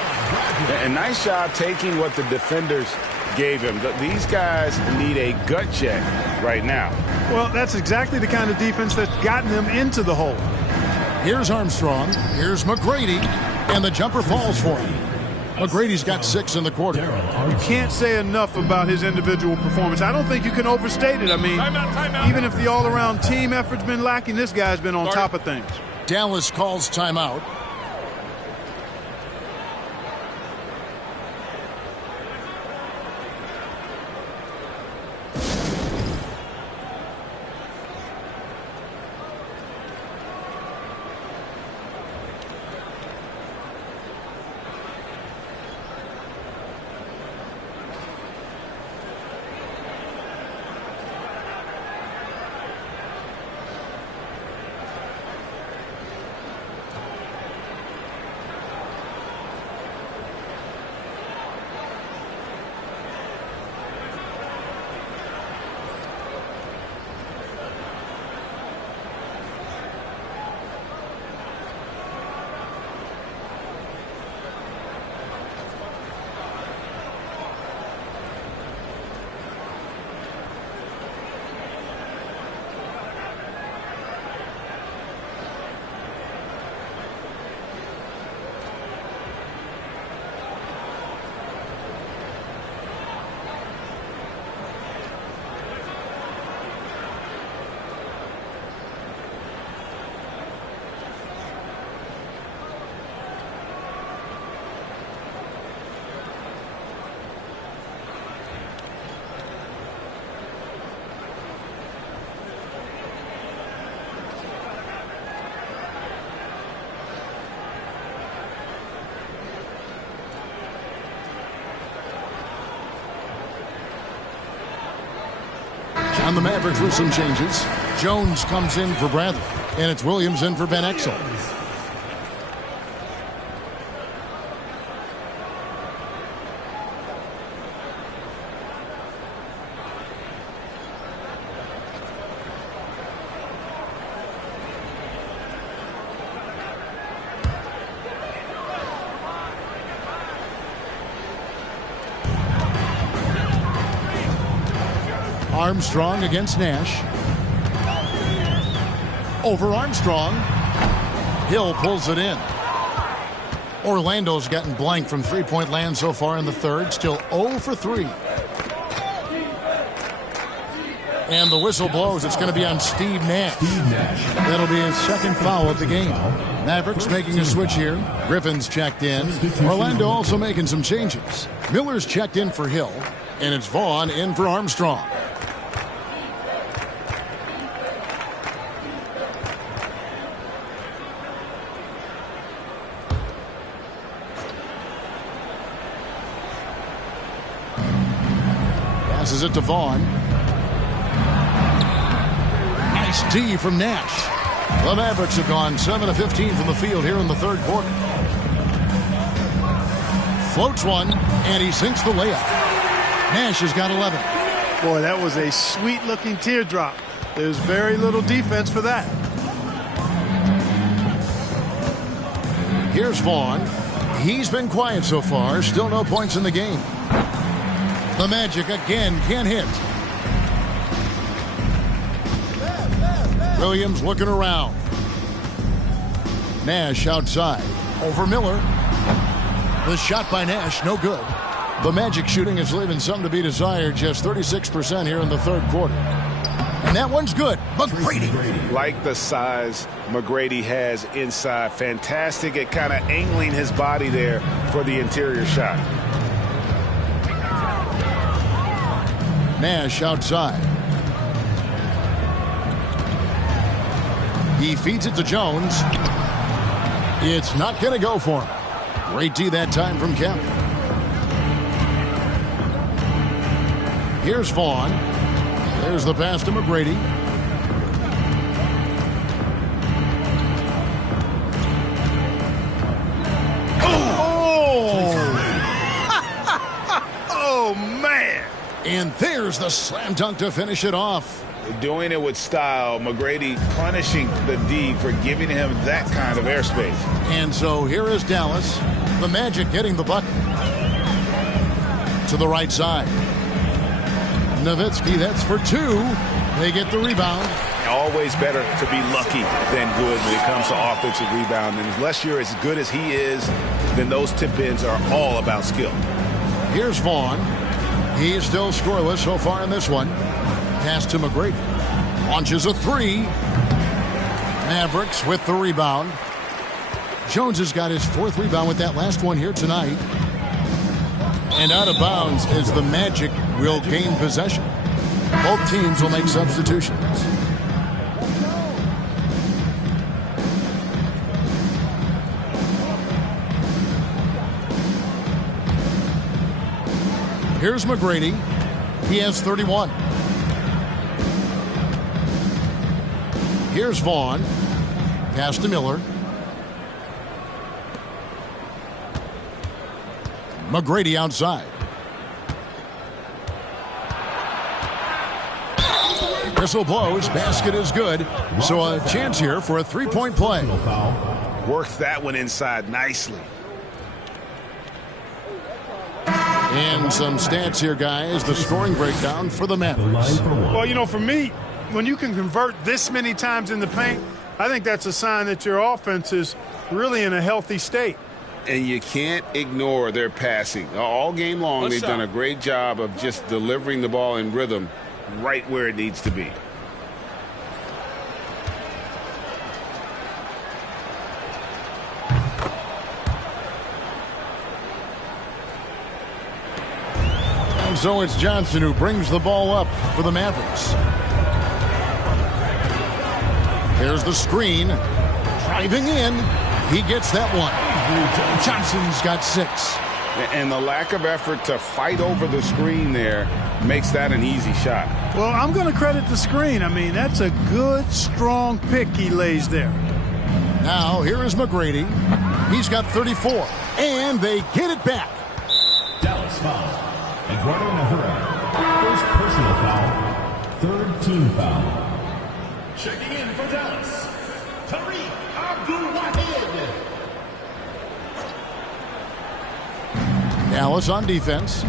A nice job taking what the defenders gave him. These guys need a gut check right now. Well, that's exactly the kind of defense that's gotten them into the hole. Here's Armstrong. Here's McGrady. And the jumper falls for him. McGrady's got 6 in the quarter. You can't say enough about his individual performance. I don't think you can overstate it. I mean, timeout. Even if the all-around team effort's been lacking, this guy's been on top of things. Dallas calls timeout. And the Mavericks with some changes. Jones comes in for Bradley. And it's Williams in for Van Exel. Armstrong against Nash. Over Armstrong. Hill pulls it in. Orlando's gotten blank from three-point land so far in the third. Still 0 for 3. And the whistle blows. It's going to be on Steve Nash. That'll be his second foul of the game. Mavericks making a switch here. Griffin's checked in. Orlando also making some changes. Miller's checked in for Hill. And it's Vaughn in for Armstrong. Passes it to Vaughn. Nice D from Nash. The Mavericks have gone 7 of 15 from the field here in the third quarter. Floats one, and he sinks the layup. Nash has got 11. Boy, that was a sweet-looking teardrop. There's very little defense for that. Here's Vaughn. He's been quiet so far. Still no points in the game. The Magic again can't hit. Williams looking around. Nash outside. Over Miller. The shot by Nash, no good. The Magic shooting is leaving some to be desired. Just 36% here in the third quarter. And that one's good. McGrady. Like the size McGrady has inside. Fantastic at kind of angling his body there for the interior shot. Nash outside. He feeds it to Jones. It's not going to go for him. Great D that time from Kemp. Here's Vaughn. There's the pass to McGrady. Oh! Oh, man! And there's the slam dunk to finish it off. Doing it with style. McGrady punishing the D for giving him that kind of airspace. And so here is Dallas. The Magic getting the bucket. To the right side. Nowitzki, that's for two. They get the rebound. Always better to be lucky than good when it comes to offensive rebound. And unless you're as good as he is, then those tip-ins are all about skill. Here's Vaughn. He's still scoreless so far in this one. Pass to McGrady. Launches a three. Mavericks with the rebound. Jones has got his fourth rebound with that last one here tonight. And out of bounds is the Magic will gain possession. Both teams will make substitutions. Here's McGrady. He has 31. Here's Vaughn. Pass to Miller. McGrady outside. Whistle blows. Basket is good. So a chance here for a three-point play. Worked that one inside nicely. And some stats here, guys. The scoring breakdown for the Mavericks. Well, you know, for me, when you can convert this many times in the paint, I think that's a sign that your offense is really in a healthy state. And you can't ignore their passing. All game long, they've done a great job of just delivering the ball in rhythm right where it needs to be. And so it's Johnson who brings the ball up for the Mavericks. There's the screen. Driving in. He gets that one. Johnson's got 6. And the lack of effort to fight over the screen there makes that an easy shot. Well, I'm going to credit the screen. I mean, that's a good, strong pick he lays there. Now, here is McGrady. He's got 34. And they get it back. Dallas foul. Eduardo Navarro. First personal foul. Third team foul. Checking in for Dallas. Tariq Abdul-Wahid. Dallas on defense.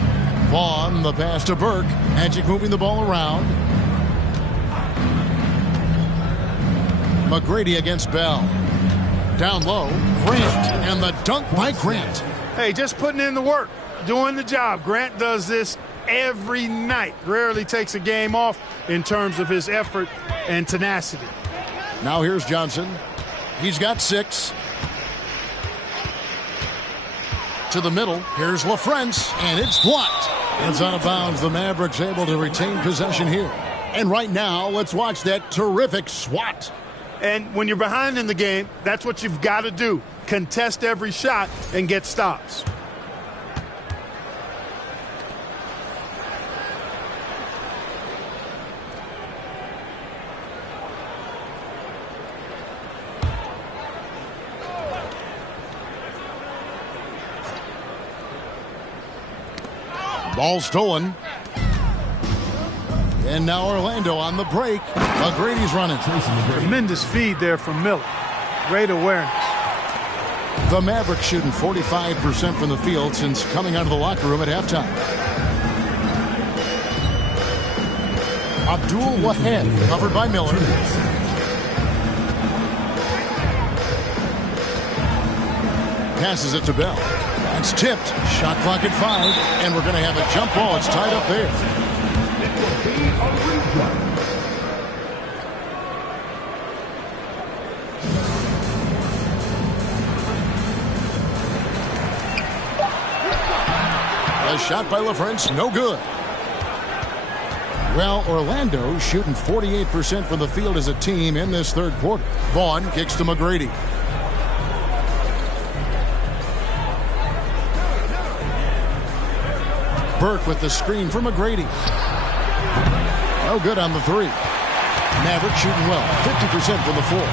Vaughn, the pass to Burke. Magic moving the ball around. McGrady against Bell. Down low, Grant, and the dunk by Grant. Hey, just putting in the work, doing the job. Grant does this every night. Rarely takes a game off in terms of his effort and tenacity. Now here's Johnson. He's got 6. To the middle. Here's LaFrance, and it's blocked. It's out of bounds. The Mavericks able to retain possession here. And right now, let's watch that terrific swat. And when you're behind in the game, that's what you've got to do. Contest every shot and get stops. Ball stolen. And now Orlando on the break. McGrady's running. Tremendous feed there from Miller. Great awareness. The Mavericks shooting 45% from the field since coming out of the locker room at halftime. Abdul Wahed covered by Miller. Passes it to Bell. That's tipped. Shot clock at 5. And we're going to have a jump ball. It's tied up there. A shot by LaFrance, no good. Well, Orlando shooting 48% from the field as a team in this third quarter. Vaughn kicks to McGrady. Burke with the screen for McGrady. No good on the three. Mavericks shooting well, 50% from the floor.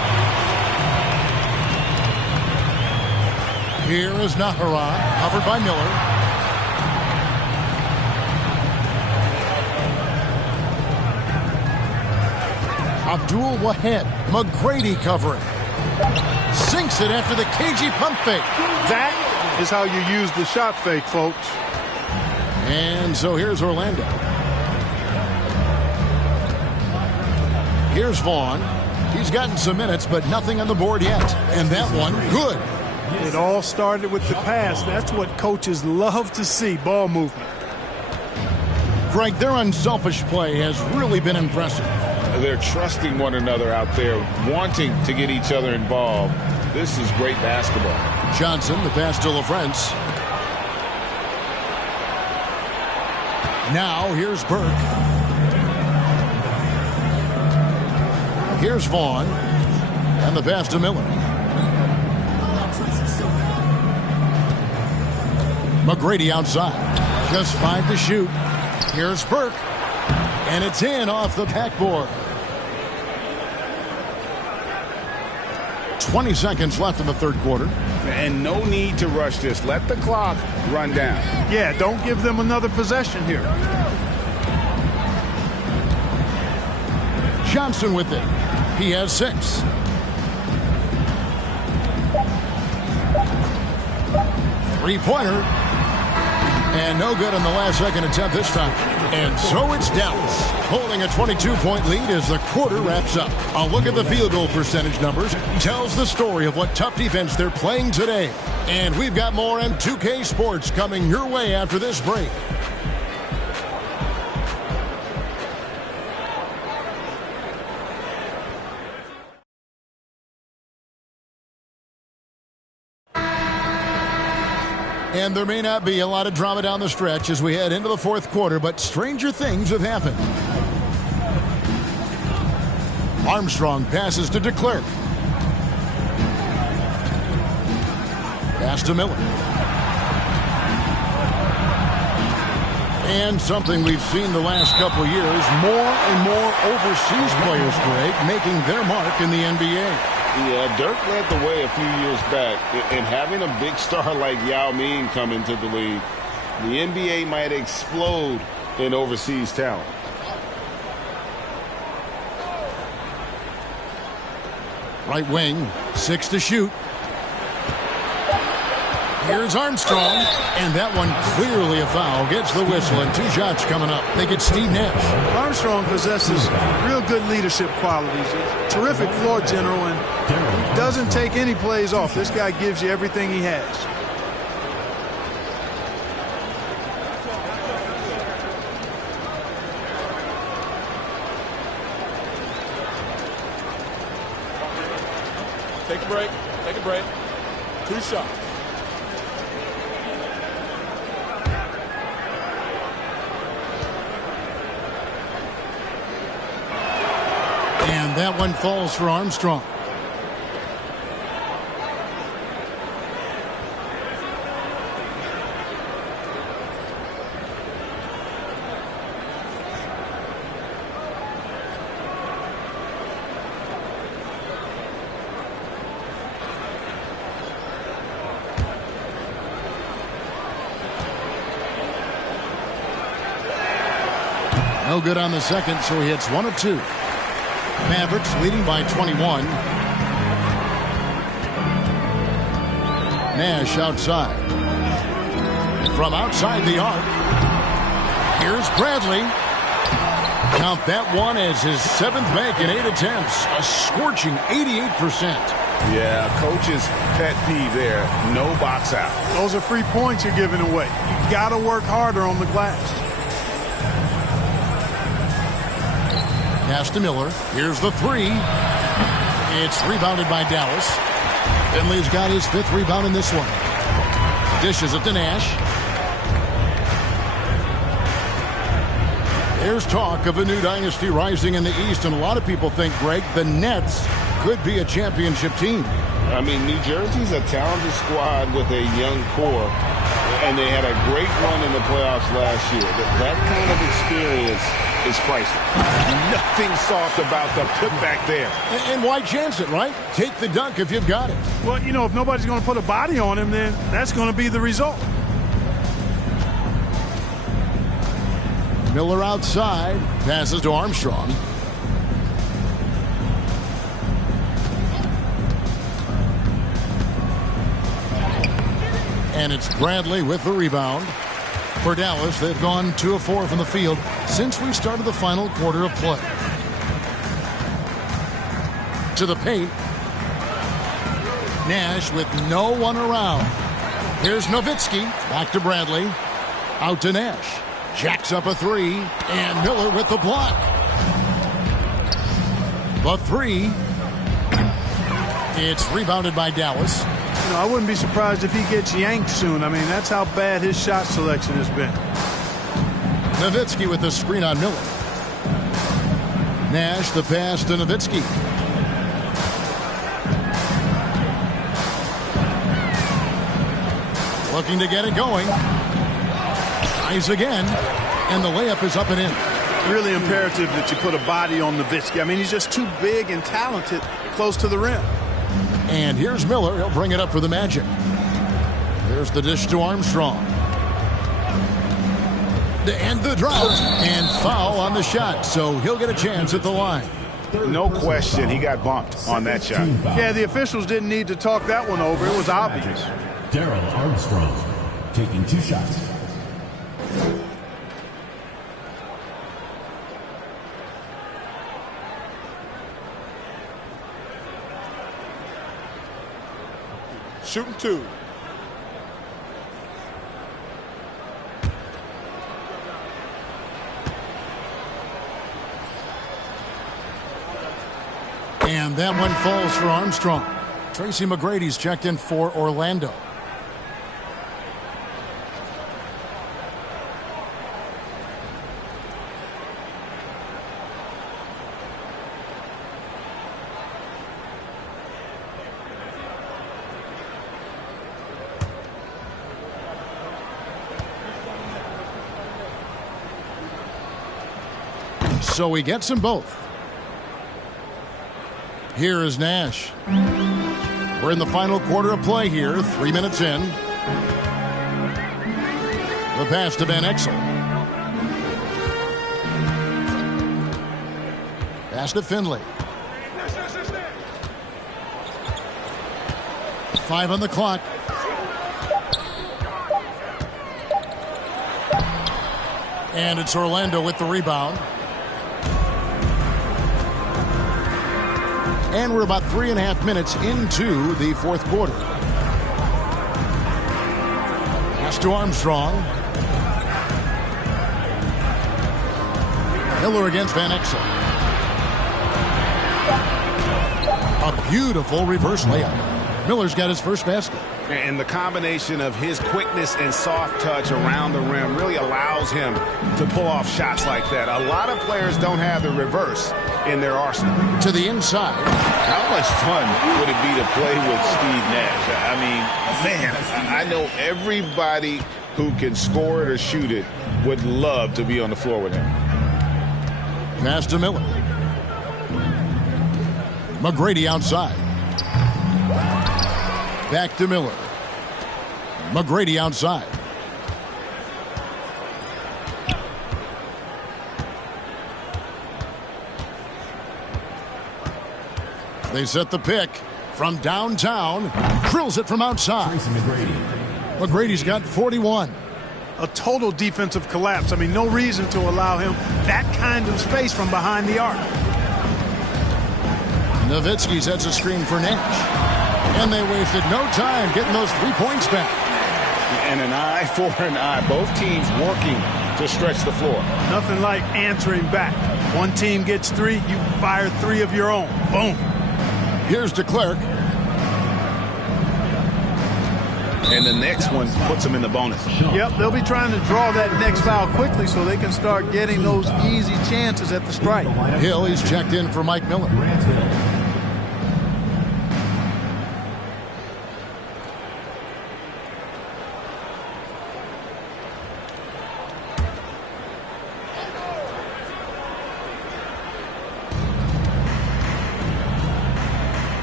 Here is Nahara, covered by Miller. Abdul Wahed, McGrady covering. Sinks it after the cagey pump fake. That is how you use the shot fake, folks. And so here's Orlando. Here's Vaughn. He's gotten some minutes, but nothing on the board yet. And that one, good. It all started with the pass. That's what coaches love to see, ball movement. Greg, their unselfish play has really been impressive. They're trusting one another out there, wanting to get each other involved. This is great basketball. Johnson, the pass to LaFrance. Now, here's Burke. Here's Vaughn. And the pass to Miller. McGrady outside. Just 5 to shoot. Here's Burke. And it's in off the backboard. 20 seconds left in the third quarter. And no need to rush this. Let the clock run down. Yeah, don't give them another possession here. Johnson with it. He has 6. Three-pointer. And no good on the last second attempt this time. And so it's Dallas, holding a 22-point lead as the quarter wraps up. A look at the field goal percentage numbers tells the story of what tough defense they're playing today. And we've got more on 2K Sports coming your way after this break. And there may not be a lot of drama down the stretch as we head into the fourth quarter, but stranger things have happened. Armstrong passes to DeClerc. Pass to Miller. And something we've seen the last couple of years, more and more overseas players, Greg, making their mark in the NBA. Yeah, Dirk led the way a few years back, and having a big star like Yao Ming come into the league, the NBA might explode in overseas talent. Right wing, 6 to shoot. Here's Armstrong, and that one clearly a foul. Gets the whistle, and 2 shots coming up. They get Steve Nash. Armstrong possesses real good leadership qualities. Terrific floor general, and he doesn't take any plays off. This guy gives you everything he has. Take a break. Take a break. 2 shots. And that one falls for Armstrong. No good on the second, so he hits 1 of 2. Mavericks leading by 21. Nash outside. From outside the arc. Here's Bradley. Count that one as his 7th make in 8 attempts. A scorching 88%. Yeah, coach's pet peeve there. No box out. Those are free points you're giving away. You got to work harder on the glass. Pass to Miller. Here's the 3. It's rebounded by Dallas. Finley's got his 5th rebound in this one. Dishes it to Nash. There's talk of a new dynasty rising in the East, and a lot of people think, Greg, the Nets could be a championship team. I mean, New Jersey's a talented squad with a young core, and they had a great run in the playoffs last year. That kind of experience is priceless. Nothing soft about the putback there. And why chance it, right? Take the dunk if you've got it. Well, you know, if nobody's going to put a body on him, then that's going to be the result. Miller outside. Passes to Armstrong. And it's Bradley with the rebound. For Dallas, they've gone 2 of 4 from the field since we started the final quarter of play. To the paint. Nash with no one around. Here's Nowitzki. Back to Bradley. Out to Nash. Jacks up a 3. And Miller with the block. The 3. It's rebounded by Dallas. You know, I wouldn't be surprised if he gets yanked soon. I mean, that's how bad his shot selection has been. Nowitzki with the screen on Miller. Nash the pass to Nowitzki. Looking to get it going. Tries again. And the layup is up and in. Really imperative that you put a body on Nowitzki. I mean, he's just too big and talented close to the rim. And here's Miller. He'll bring it up for the Magic. There's the dish to Armstrong. And the drought. And foul on the shot. So he'll get a chance at the line. No question, he got bumped on that shot. Yeah, the officials didn't need to talk that one over. It was obvious. Darryl Armstrong taking 2 shots. Shooting 2. And that one falls for Armstrong. Tracy McGrady's checked in for Orlando. So he gets them both. Here is Nash. We're in the final quarter of play here, 3 minutes in. The pass to Van Exel. Pass to Finley. 5 on the clock. And it's Orlando with the rebound. And we're about 3.5 minutes into the 4th quarter. Pass to Armstrong. Miller against Van Exel. A beautiful reverse layup. Miller's got his first basket. And the combination of his quickness and soft touch around the rim really allows him to pull off shots like that. A lot of players don't have the reverse in their arsenal. To the inside. How much fun would it be to play with Steve Nash? I mean, man, I know everybody who can score it or shoot it would love to be on the floor with him. Pass to Miller. McGrady outside. Back to Miller. McGrady outside. They set the pick from downtown. Drills it from outside. McGrady's got 41. A total defensive collapse. I mean, no reason to allow him that kind of space from behind the arc. Nowitzki sets a screen for Nash. And they wasted no time getting those 3 points back. And an eye for an eye. Both teams working to stretch the floor. Nothing like answering back. One team gets 3, you fire 3 of your own. Boom. Here's DeClerc. And the next one puts them in the bonus. Yep, they'll be trying to draw that next foul quickly so they can start getting those easy chances at the strike. Hill, he's checked in for Mike Miller.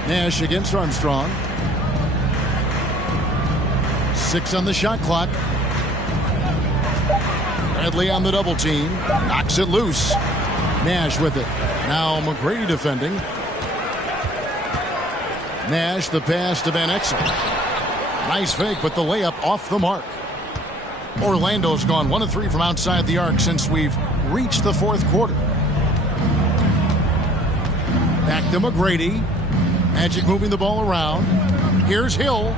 Nash against Armstrong. 6 on the shot clock. Bradley on the double team. Knocks it loose. Nash with it. Now McGrady defending. Nash the pass to Van Exel. Nice fake, but the layup off the mark. Orlando's gone 1 of 3 from outside the arc since we've reached the 4th quarter. Back to McGrady. Magic moving the ball around. Here's Hill.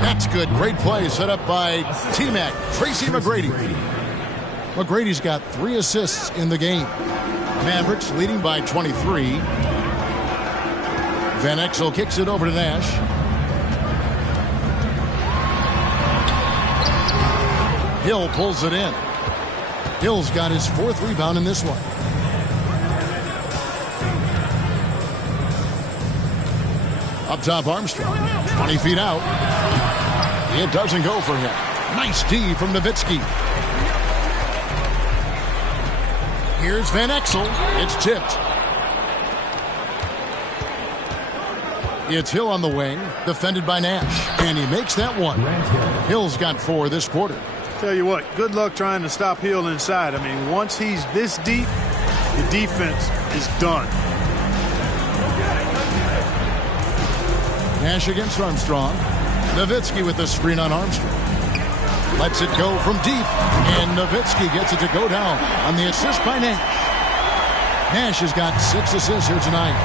That's good. Great play set up by T-Mac. Tracy McGrady. McGrady's got 3 assists in the game. Mavericks leading by 23. Van Exel kicks it over to Nash. Hill pulls it in. Hill's got his 4th rebound in this one. Up top, Armstrong. 20 feet out. It doesn't go for him. Nice D from Nowitzki. Here's Van Exel. It's tipped. It's Hill on the wing, defended by Nash. And he makes that one. Hill's got 4 this quarter. Tell you what, good luck trying to stop Hill inside. I mean, once he's this deep, the defense is done. Nash against Armstrong. Nowitzki with the screen on Armstrong. Lets it go from deep. And Nowitzki gets it to go down on the assist by Nash. Nash has got 6 assists here tonight.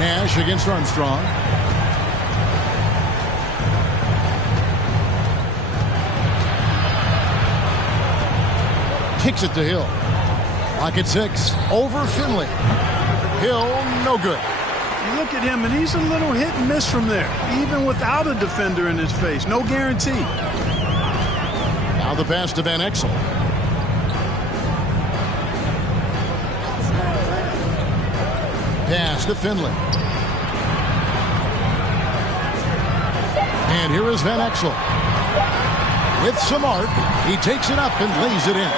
Nash against Armstrong. Kicks it to Hill. Clock at 6. Over Finley. Hill, no good. You look at him, and he's a little hit and miss from there, even without a defender in his face. No guarantee. Now the pass to Van Exel. Pass to Finley. And here is Van Exel. With some arc, he takes it up and lays it in.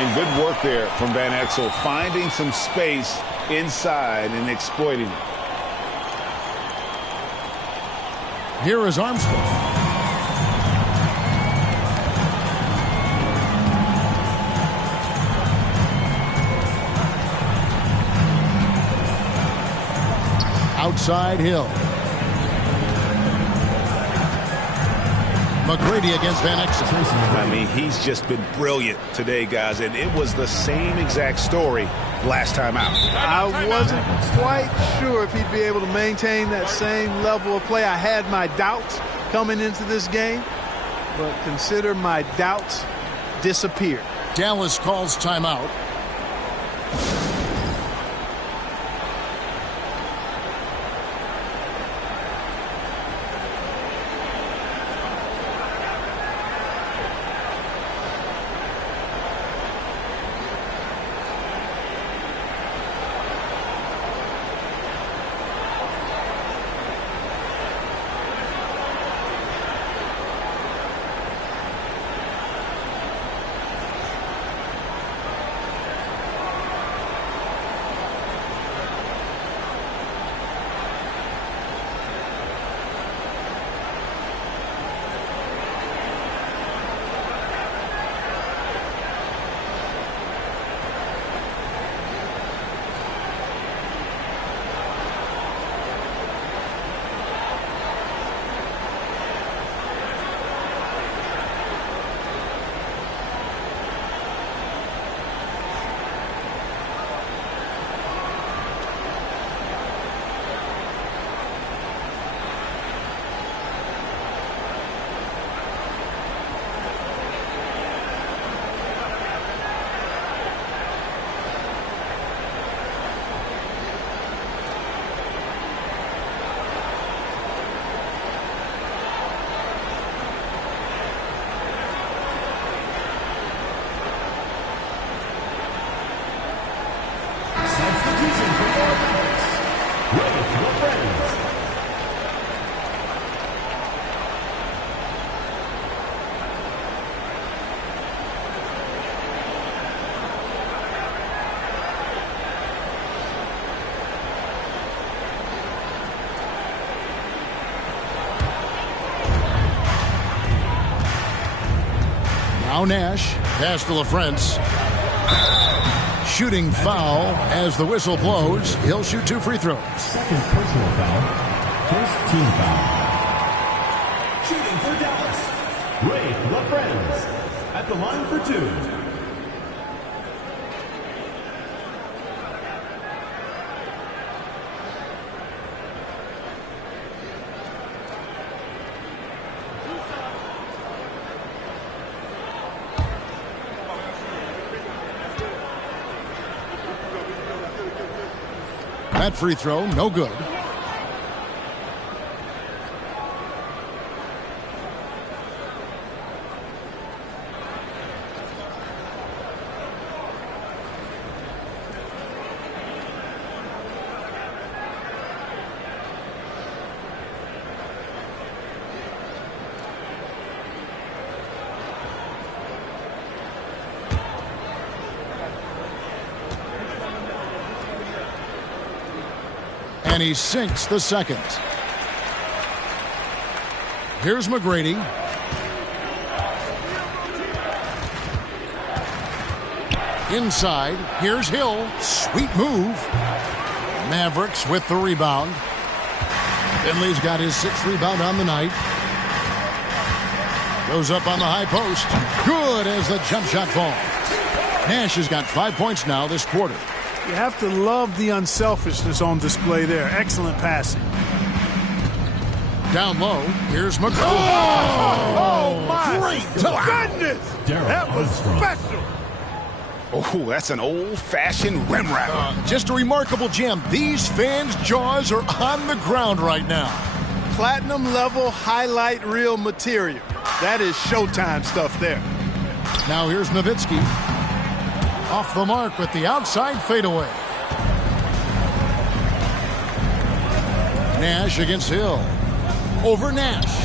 And good work there from Van Exel, finding some space inside and exploiting it. Here is Armstrong. Outside Hill. McGrady against Van Exel. I mean, he's just been brilliant today, guys, and it was the same exact story last time out. I wasn't quite sure if he'd be able to maintain that same level of play. I had my doubts coming into this game, but consider my doubts disappeared. Dallas calls timeout. Now Nash. Pass to LaFrance. Shooting foul as the whistle blows. He'll shoot 2 free throws. Second personal foul. First team foul. Shooting for Dallas, Ray LaFrance at the line for 2. That free throw, no good. And he sinks the second. Here's McGrady. Inside. Here's Hill. Sweet move. Mavericks with the rebound. Finley's got his 6th rebound on the night. Goes up on the high post. Good as the jump shot falls. Nash has got 5 points now this quarter. You have to love the unselfishness on display there. Excellent passing. Down low, here's McGrady. Oh my great goodness! That was special. Oh, that's an old-fashioned rim wrapper. Just a remarkable gem. These fans' jaws are on the ground right now. Platinum level highlight reel material. That is Showtime stuff there. Now here's Nowitzki. Off the mark with the outside fadeaway. Nash against Hill. Over Nash.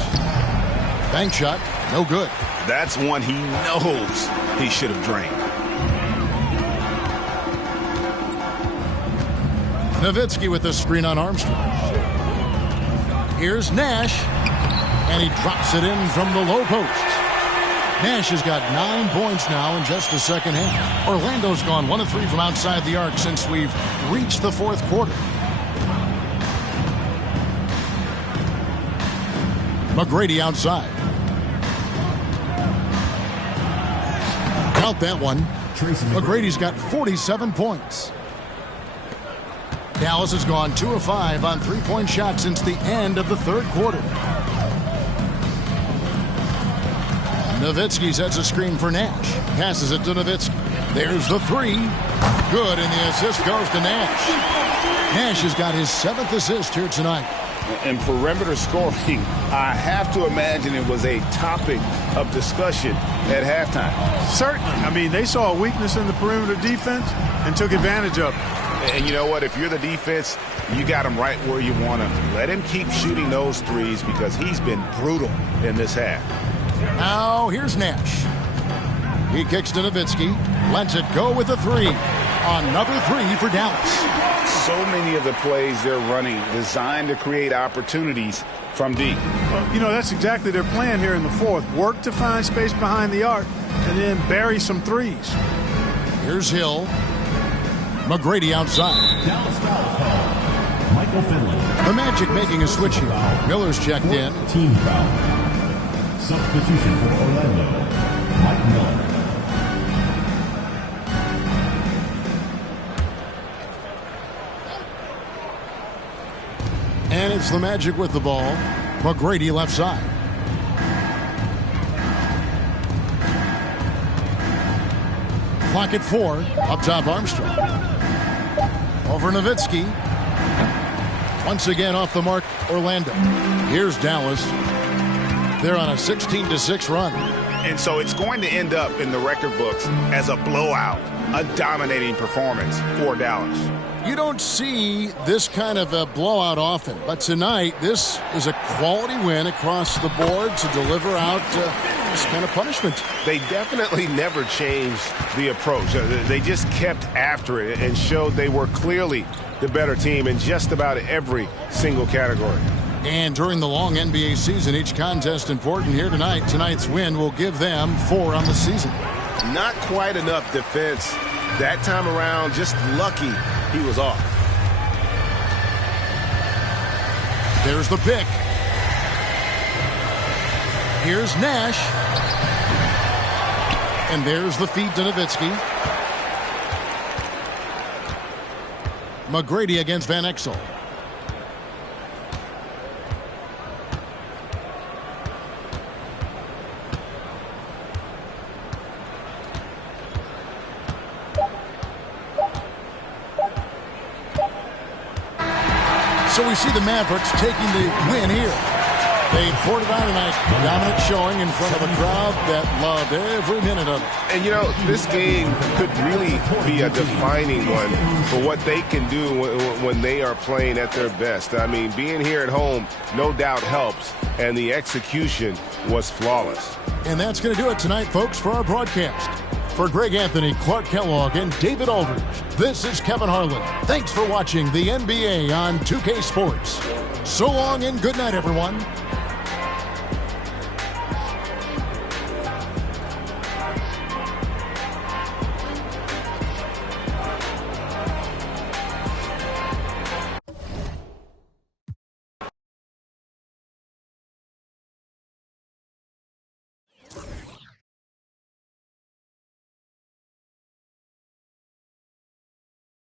Bank shot, no good. That's one he knows he should have drained. Nowitzki with the screen on Armstrong. Here's Nash. And he drops it in from the low post. Nash has got 9 points now in just the second half. Orlando's gone 1 of 3 from outside the arc since we've reached the 4th quarter. McGrady outside. Count that one. McGrady's got 47 points. Dallas has gone 2 of 5 on 3-point shots since the end of the 3rd quarter. Nowitzki sets a screen for Nash. Passes it to Nowitzki. There's the 3. Good, and the assist goes to Nash. Nash has got his 7th assist here tonight. And perimeter scoring, I have to imagine it was a topic of discussion at halftime. Certainly. I mean, they saw a weakness in the perimeter defense and took advantage of it. And you know what? If you're the defense, you got him right where you want him. Let him keep shooting those threes because he's been brutal in this half. Now here's Nash. He kicks to Nowitzki. Lets it go with a 3. Another 3 for Dallas. So many of the plays they're running designed to create opportunities from deep. Well, you know, that's exactly their plan here in the 4th. Work to find space behind the arc and then bury some threes. Here's Hill. McGrady outside. Dallas foul call. Michael Finley. The Magic making a switch here. Miller's checked in. Team foul. Substitution for Orlando. Mike Miller. And it's the Magic with the ball. McGrady left side. Clock at 4. Up top Armstrong. Over Nowitzki. Once again off the mark, Orlando. Here's Dallas. They're on a 16-6 run. And so it's going to end up in the record books as a blowout, a dominating performance for Dallas. You don't see this kind of a blowout often, but tonight this is a quality win across the board to deliver out this kind of punishment. They definitely never changed the approach. They just kept after it and showed they were clearly the better team in just about every single category. And during the long NBA season, each contest important here tonight. Tonight's win will give them 4 on the season. Not quite enough defense that time around. Just lucky he was off. There's the pick. Here's Nash. And there's the feed to Nowitzki. McGrady against Van Exel. So we see the Mavericks taking the win here. They poured it out tonight. Dominant showing in front of a crowd that loved every minute of it. And, you know, this game could really be a defining one for what they can do when they are playing at their best. I mean, being here at home no doubt helps, and the execution was flawless. And that's going to do it tonight, folks, for our broadcast. For Greg Anthony, Clark Kellogg, and David Aldridge, this is Kevin Harlan. Thanks for watching the NBA on 2K Sports. So long and good night, everyone.